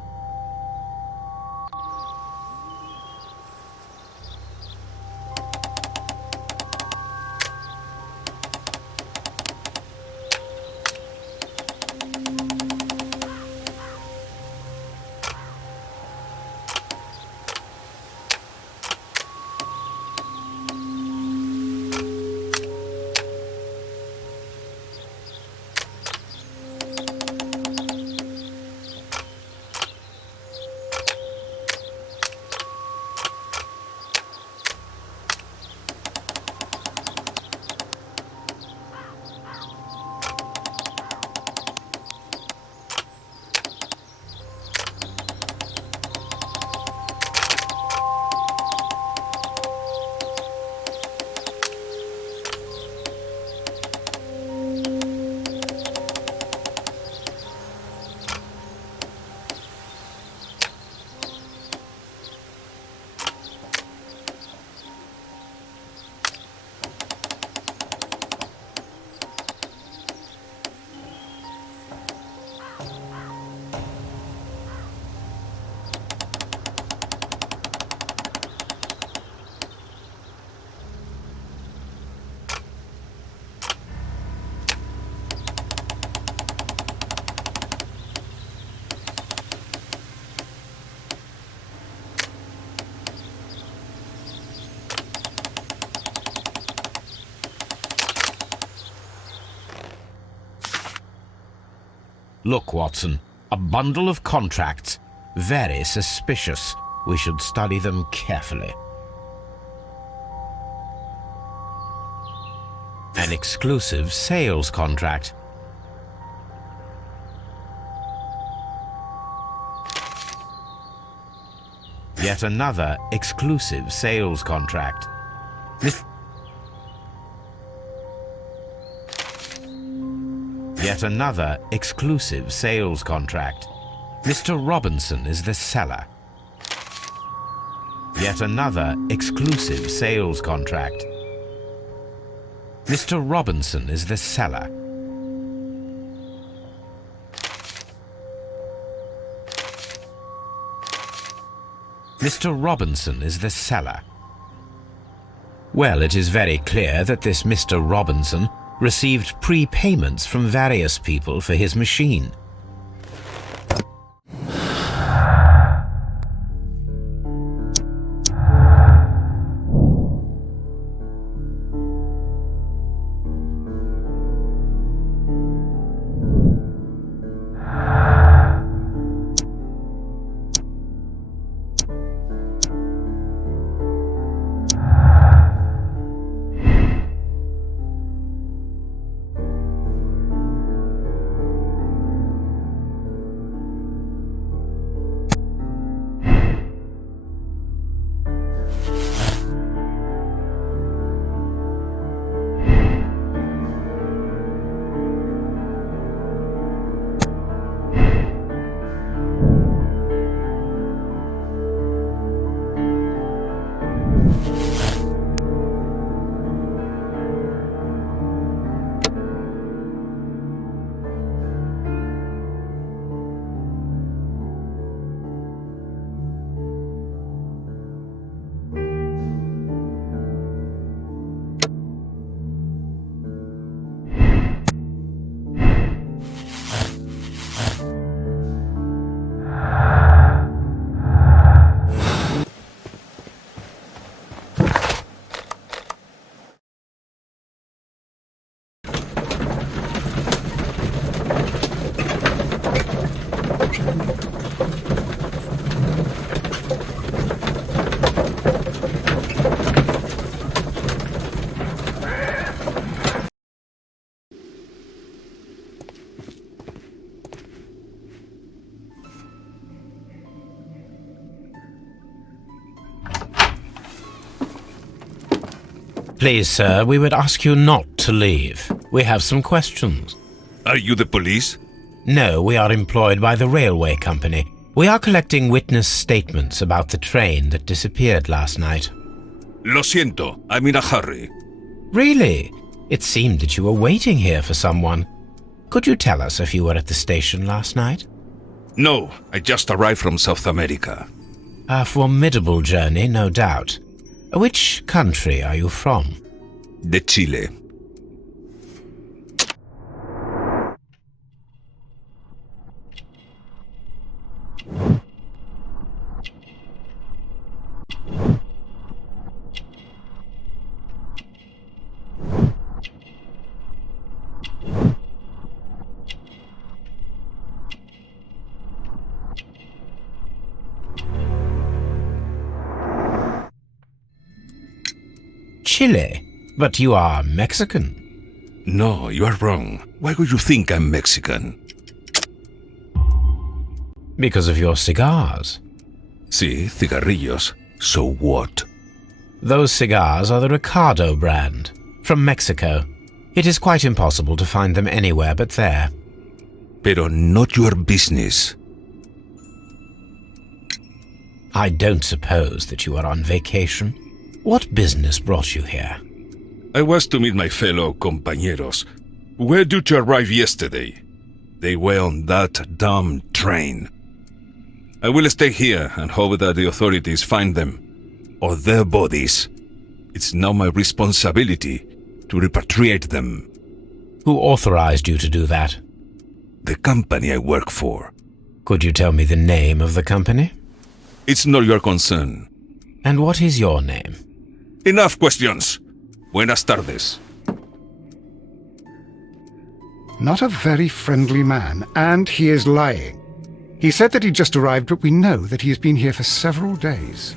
Look, Watson, a bundle of contracts. Very suspicious. We should study them carefully. An exclusive sales contract. Yet another exclusive sales contract. Yet another exclusive sales contract. Mr. Robinson is the seller. Yet another exclusive sales contract. Mr. Robinson is the seller. Mr. Robinson is the seller. Well, it is very clear that this Mr. Robinson received prepayments from various people for his machine. Please, sir, we would ask you not to leave. We have some questions. Are you the police? No, we are employed by the railway company. We are collecting witness statements about the train that disappeared last night. Lo siento, I'm in a hurry. Really? It seemed that you were waiting here for someone. Could you tell us if you were at the station last night? No, I just arrived from South America. A formidable journey, no doubt. Which country are you from? De Chile. Chile? But you are Mexican. No, you are wrong. Why would you think I'm Mexican? Because of your cigars. Sí, cigarrillos. So what? Those cigars are the Ricardo brand, from Mexico. It is quite impossible to find them anywhere but there. Pero not your business. I don't suppose that you are on vacation. What business brought you here? I was to meet my fellow compañeros, who were due to arrive yesterday. They were on that damn train. I will stay here and hope that the authorities find them, or their bodies. It's now my responsibility to repatriate them. Who authorized you to do that? The company I work for. Could you tell me the name of the company? It's not your concern. And what is your name? Enough questions. Buenas tardes. Not a very friendly man, and he is lying. He said that he just arrived, but we know that he has been here for several days.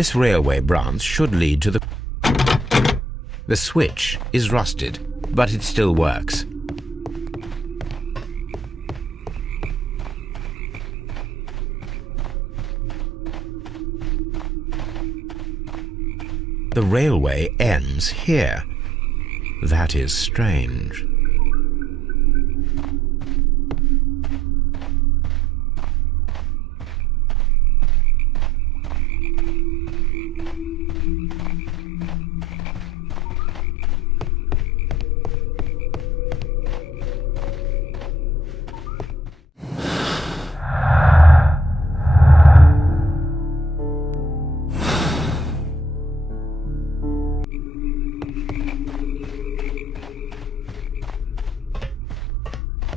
This railway branch should lead to the... The switch is rusted, but it still works. The railway ends here. That is strange.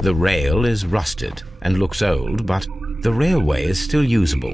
The rail is rusted and looks old, but the railway is still usable.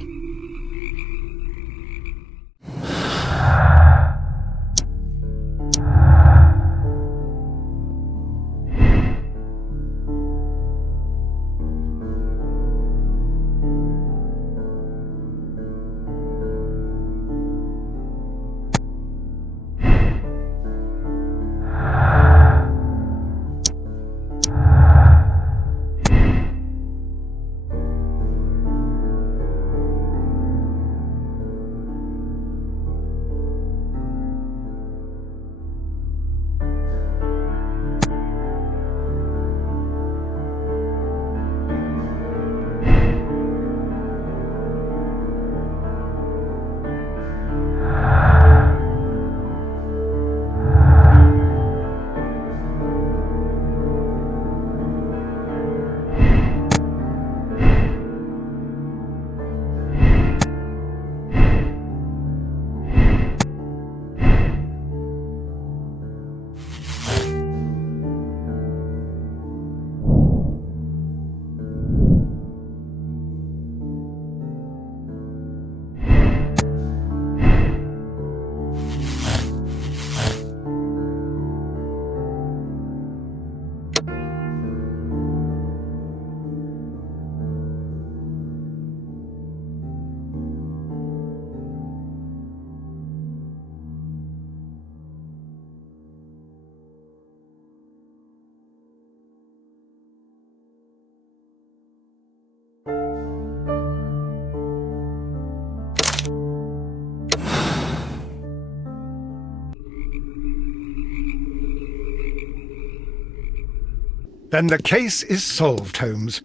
Then the case is solved, Holmes.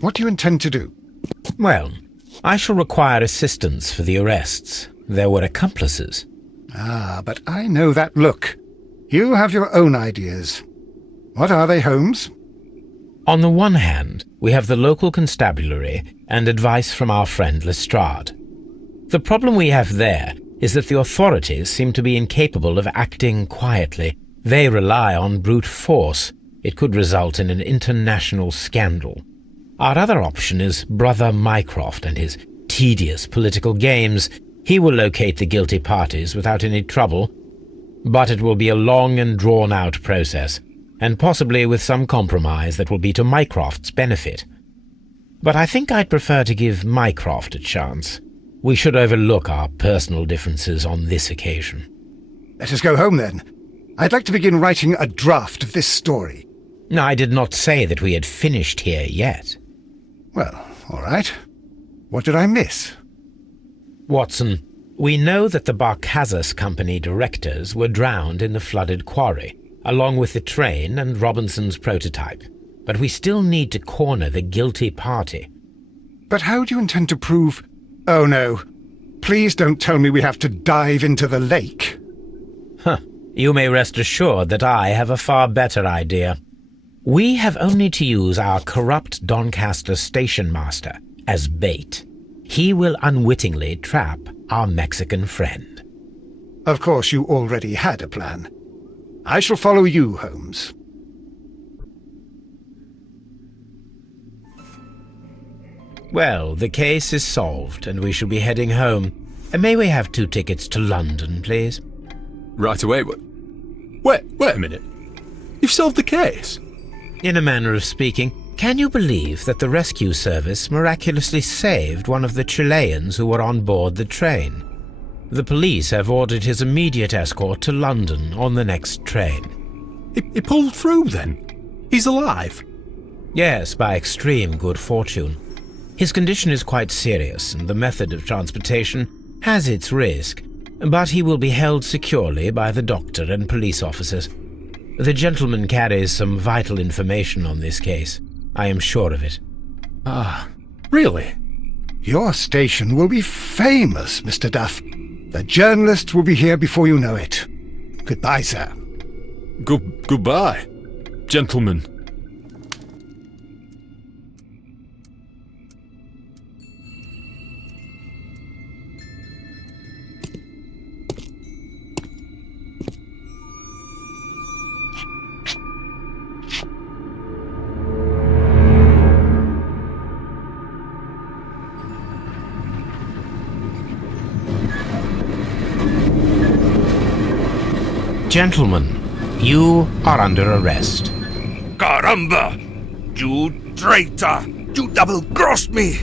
What do you intend to do? Well, I shall require assistance for the arrests. There were accomplices. Ah, but I know that look. You have your own ideas. What are they, Holmes? On the one hand, we have the local constabulary and advice from our friend Lestrade. The problem we have there is that the authorities seem to be incapable of acting quietly. They rely on brute force. It could result in an international scandal. Our other option is Brother Mycroft and his tedious political games. He will locate the guilty parties without any trouble, but it will be a long and drawn-out process, and possibly with some compromise that will be to Mycroft's benefit. But I think I'd prefer to give Mycroft a chance. We should overlook our personal differences on this occasion. Let us go home, then. I'd like to begin writing a draft of this story. I did not say that we had finished here yet. Well, all right. What did I miss? Watson, we know that the Barkazas Company directors were drowned in the flooded quarry, along with the train and Robinson's prototype. But we still need to corner the guilty party. But how do you intend to prove... Oh, no. Please don't tell me we have to dive into the lake. You may rest assured that I have a far better idea. We have only to use our corrupt Doncaster station master as bait. He will unwittingly trap our Mexican friend. Of course, you already had a plan. I shall follow you, Holmes. Well, the case is solved, and we shall be heading home. May we have 2 tickets to London, please? Right away. Wait a minute. You've solved the case? In a manner of speaking, can you believe that the rescue service miraculously saved one of the Chileans who were on board the train? The police have ordered his immediate escort to London on the next train. He pulled through, then? He's alive? Yes, by extreme good fortune. His condition is quite serious, and the method of transportation has its risk, but he will be held securely by the doctor and police officers. The gentleman carries some vital information on this case. I am sure of it. Ah, really? Your station will be famous, Mr. Duff. The journalists will be here before you know it. Goodbye, sir. Goodbye, gentlemen. Gentlemen, you are under arrest. Caramba! You traitor! You double-crossed me!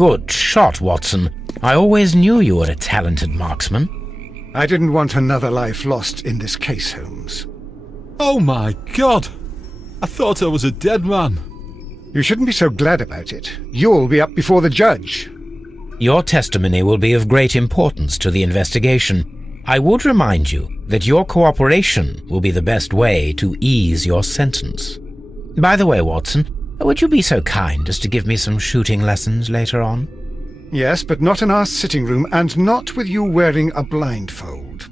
Good shot, Watson. I always knew you were a talented marksman. I didn't want another life lost in this case, Holmes. Oh my God! I thought I was a dead man. You shouldn't be so glad about it. You'll be up before the judge. Your testimony will be of great importance to the investigation. I would remind you that your cooperation will be the best way to ease your sentence. By the way, Watson, would you be so kind as to give me some shooting lessons later on? Yes, but not in our sitting room, and not with you wearing a blindfold.